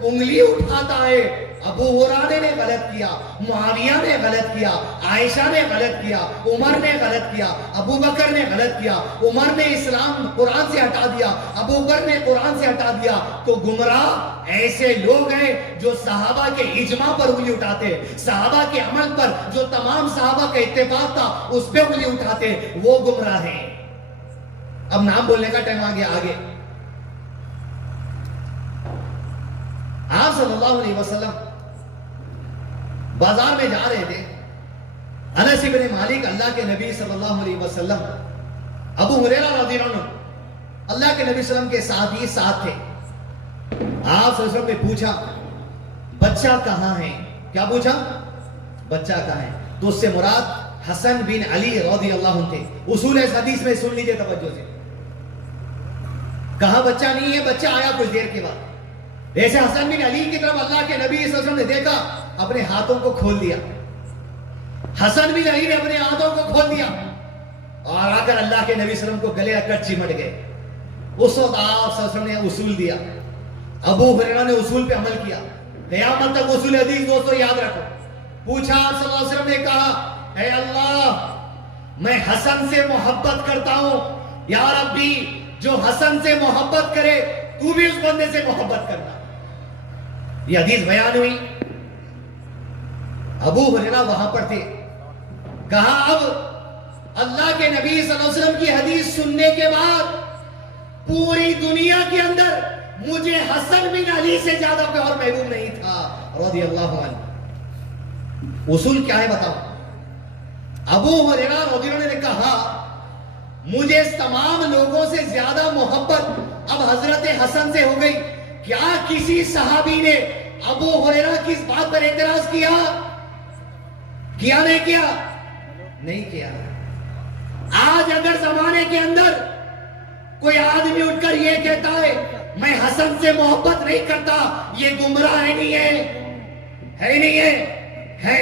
انگلی اٹھاتا ہے، ابو ہریرہ نے غلط کیا، معاویہ نے غلط کیا، عائشہ نے غلط کیا، عمر نے غلط کیا، ابو بکر نے غلط کیا، عمر نے اسلام قرآن سے ہٹا دیا، ابو بکر نے قرآن سے ہٹا دیا، تو گمراہ ایسے لوگ ہیں جو صحابہ کے اجماع پر انگلی اٹھاتے، صحابہ کے عمل پر جو تمام صحابہ کا اتفاق تھا اس پہ انگلی اٹھاتے، وہ گمراہ ہیں۔ اب نام بولنے کا ٹائم آ گیا۔ آگے آپ صلی اللہ علیہ وسلم بازار میں جا رہے تھے، انس بن مالک اللہ کے نبی صلی اللہ علیہ وسلم، ابو ہریرہ رضی اللہ عنہ اللہ کے نبی صلی اللہ علیہ وسلم کے ساتھ ہی ساتھ تھے۔ آپ صلی اللہ علیہ وسلم نے پوچھا بچہ کہاں ہے؟ کیا پوچھا؟ بچہ کہاں ہے؟ تو اس سے مراد حسن بن علی رضی اللہ عنہ تھے۔ اصول اس حدیث میں سن لیجئے توجہ سے، کہا بچہ نہیں ہے، بچہ آیا کچھ دیر کے بعد۔ ایسے حسن بن علی کی طرف اللہ کے نبی صلی اللہ علیہ وسلم نے دیکھا، اپنے ہاتھوں کو کھول دیا، حسن بن علی نے اپنے ہاتھوں کو کھول دیا اور آ کر اللہ کے نبی صلی اللہ علیہ وسلم کو گلے رکھ کر چمٹ گئے۔ اس وقت آپ صلی اللہ علیہ وسلم نے اصول دیا، ابو ہریرہ نے اصول پہ عمل کیا، قیامت تک اصول حدیث دوستو یاد رکھو۔ پوچھا صلی اللہ علیہ وسلم نے، کہا اے اللہ میں حسن سے محبت کرتا ہوں، یا ربی جو حسن سے محبت کرے تو بھی اس بندے سے محبت کرنا۔ یہ حدیث بیان ہوئی، ابو ہریرہ وہاں پر تھے، کہا اب اللہ کے نبی صلی اللہ علیہ وسلم کی حدیث سننے کے بعد پوری دنیا کے اندر مجھے حسن بن علی سے زیادہ کوئی اور محبوب نہیں تھا رضی اللہ عنہ۔ اصول کیا ہے بتاؤ؟ ابو ہریرہ رضی اللہ عنہ نے کہا مجھے تمام لوگوں سے زیادہ محبت اب حضرت حسن سے ہو گئی۔ کیا کسی صحابی نے ابو ہریرہ کی اس بات پر اعتراض کیا؟ کیا نہیں کیا؟ نہیں کیا۔ آج اگر زمانے کے اندر کوئی آدمی اٹھ کر یہ کہتا ہے میں حسن سے محبت نہیں کرتا، یہ گمراہ ہے نہیں ہے نہیں ہے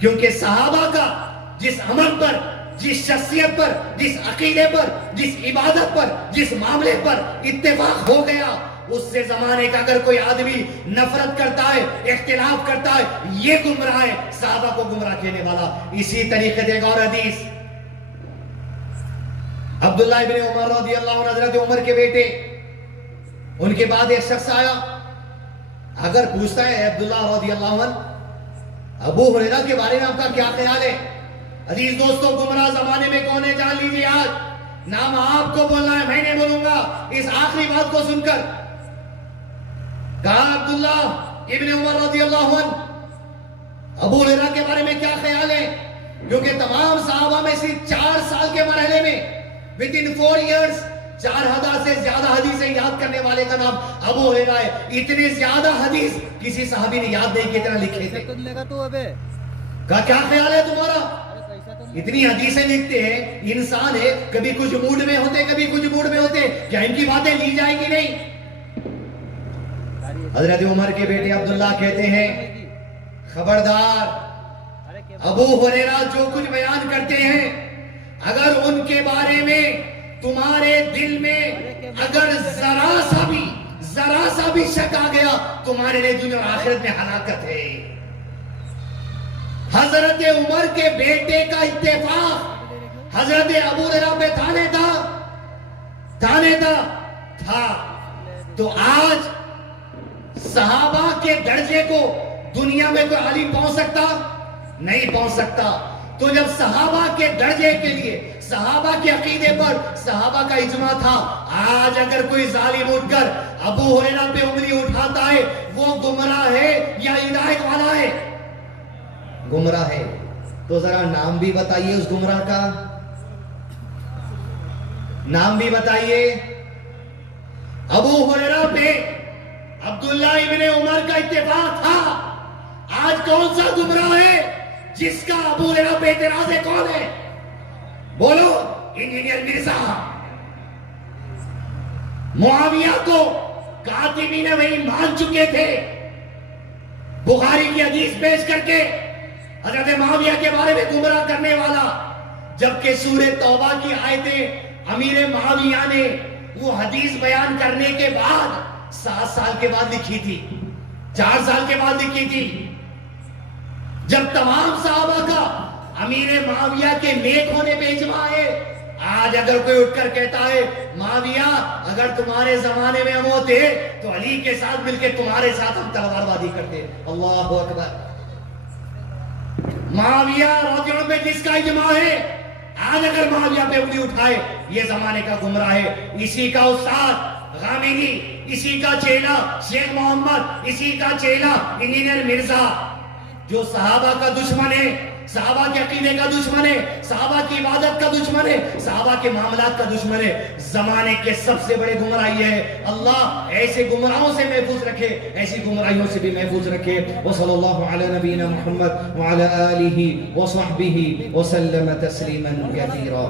کیونکہ صحابہ کا جس عمل پر، جس شخصیت پر، جس عقیدے پر، جس عبادت پر، جس معاملے پر اتفاق ہو گیا، اس سے زمانے کا اگر کوئی آدمی نفرت کرتا ہے، اختلاف کرتا ہے، یہ گمراہ ہے، صحابہ کو گمراہ کہنے والا۔ اسی طریقے سے ایک اور حدیث، عبداللہ ابن عمر رضی اللہ عنہ، حضرت عمر کے بیٹے، ان کے بعد ایک شخص آیا، اگر پوچھتا ہے عبداللہ رضی اللہ عنہ ابو ہریرہ کے بارے میں آپ کا کیا خیال ہے؟ عزیز دوستوں گمراہ زمانے میں کون ہے جان لیجیے آج. نام آپ کو بولنا ہے, میں نہیں بولوں گا. اس آخری بات کو سن کر کہا عبداللہ ابن عمر رضی اللہ عنہ, ابو ہریرہ کے بارے میں کیا خیال ہے؟ کیونکہ تمام صحابہ میں صرف 4 سال کے مرحلے میں within 4 years 4000 سے زیادہ حدیثیں یاد کرنے والے کا نام ابو ہریرہ ہے. اتنے زیادہ حدیث کسی صحابی نے یاد نہیں کتنا لکھے تھے. کہا کیا خیال ہے تمہارا؟ اتنی حدیثیں لکھتے ہیں, انسان ہے, کبھی کچھ موڈ میں ہوتے کبھی کچھ موڈ میں ہوتے, کیا ان کی باتیں لی جائیں گی نہیں؟ حضرت عمر کے بیٹے عبداللہ کہتے ہیں خبردار, ابو ہریرہ جو کچھ بیان کرتے ہیں اگر ان کے بارے میں تمہارے دل میں اگر ذرا سا بھی شک آ گیا تمہارے لیے دنیا اور آخرت میں ہلاکت ہے. حضرت عمر کے بیٹے کا اتفاق حضرت ابو ہریرہ پہ تھا. تو آج صحابہ کے درجے کو دنیا میں کوئی عالم پہنچ سکتا نہیں پہنچ سکتا. تو جب صحابہ کے درجے کے لیے, صحابہ کے عقیدے پر صحابہ کا اجماع تھا, آج اگر کوئی ظالم اٹھ کر ابو ہریرہ پہ انگلی اٹھاتا ہے وہ گمراہ ہے یا ہدایت والا ہے؟ گمراہ ہے. تو ذرا نام بھی بتائیے اس گمراہ کا, نام بھی بتائیے. ابو ہریرہ پہ عبداللہ ابن عمر کا اتفاق تھا. آج کون سا گمراہ ہے جس کا ابو ہریرہ پہ اعتراض ہے؟ کون ہے؟ بولو. انجینئر مرزا. معاویہ کو کاتبین وہی مان چکے تھے بخاری کی حدیث پیش کر کے حضرت معاویہ کے بارے میں گمراہ کرنے والا, جبکہ سورہ توبہ کی آیتیں امیر معاویہ نے وہ حدیث بیان کرنے کے بعد 7 سال کے بعد لکھی تھی, 4 سال کے بعد لکھی تھی. جب تمام صحابہ کا امیر معاویہ کے نیک ہونے پہ اجماع ہے, آج اگر کوئی اٹھ کر کہتا ہے معاویہ اگر تمہارے زمانے میں ہم ہوتے تو علی کے ساتھ مل کے تمہارے ساتھ ہم تلوار بازی کرتے. اللہ اکبر. معاویہ رضی اللہ عنہ پہ جس کا اجماع ہے, آج اگر معاویہ پہ انگلی اٹھائے یہ زمانے کا گمراہ ہے. اسی کا استاد غامدی, اسی کا چیلا شیخ محمد, اسی کا چیلا انجینئر مرزا, جو صحابہ کا دشمن ہے, صحابہ کے عقیدے کا دشمن ہے, صحابہ کی عبادت کا دشمن ہے, صحابہ کے معاملات کا دشمن ہے. زمانے کے سب سے بڑے گمراہی ہے. اللہ ایسے گمراہوں سے محفوظ رکھے, ایسی گمراہیوں سے بھی محفوظ رکھے. وصلی اللہ علی نبینا محمد وعلی آلہ وصحبہ وسلم تسلیما کثیرا.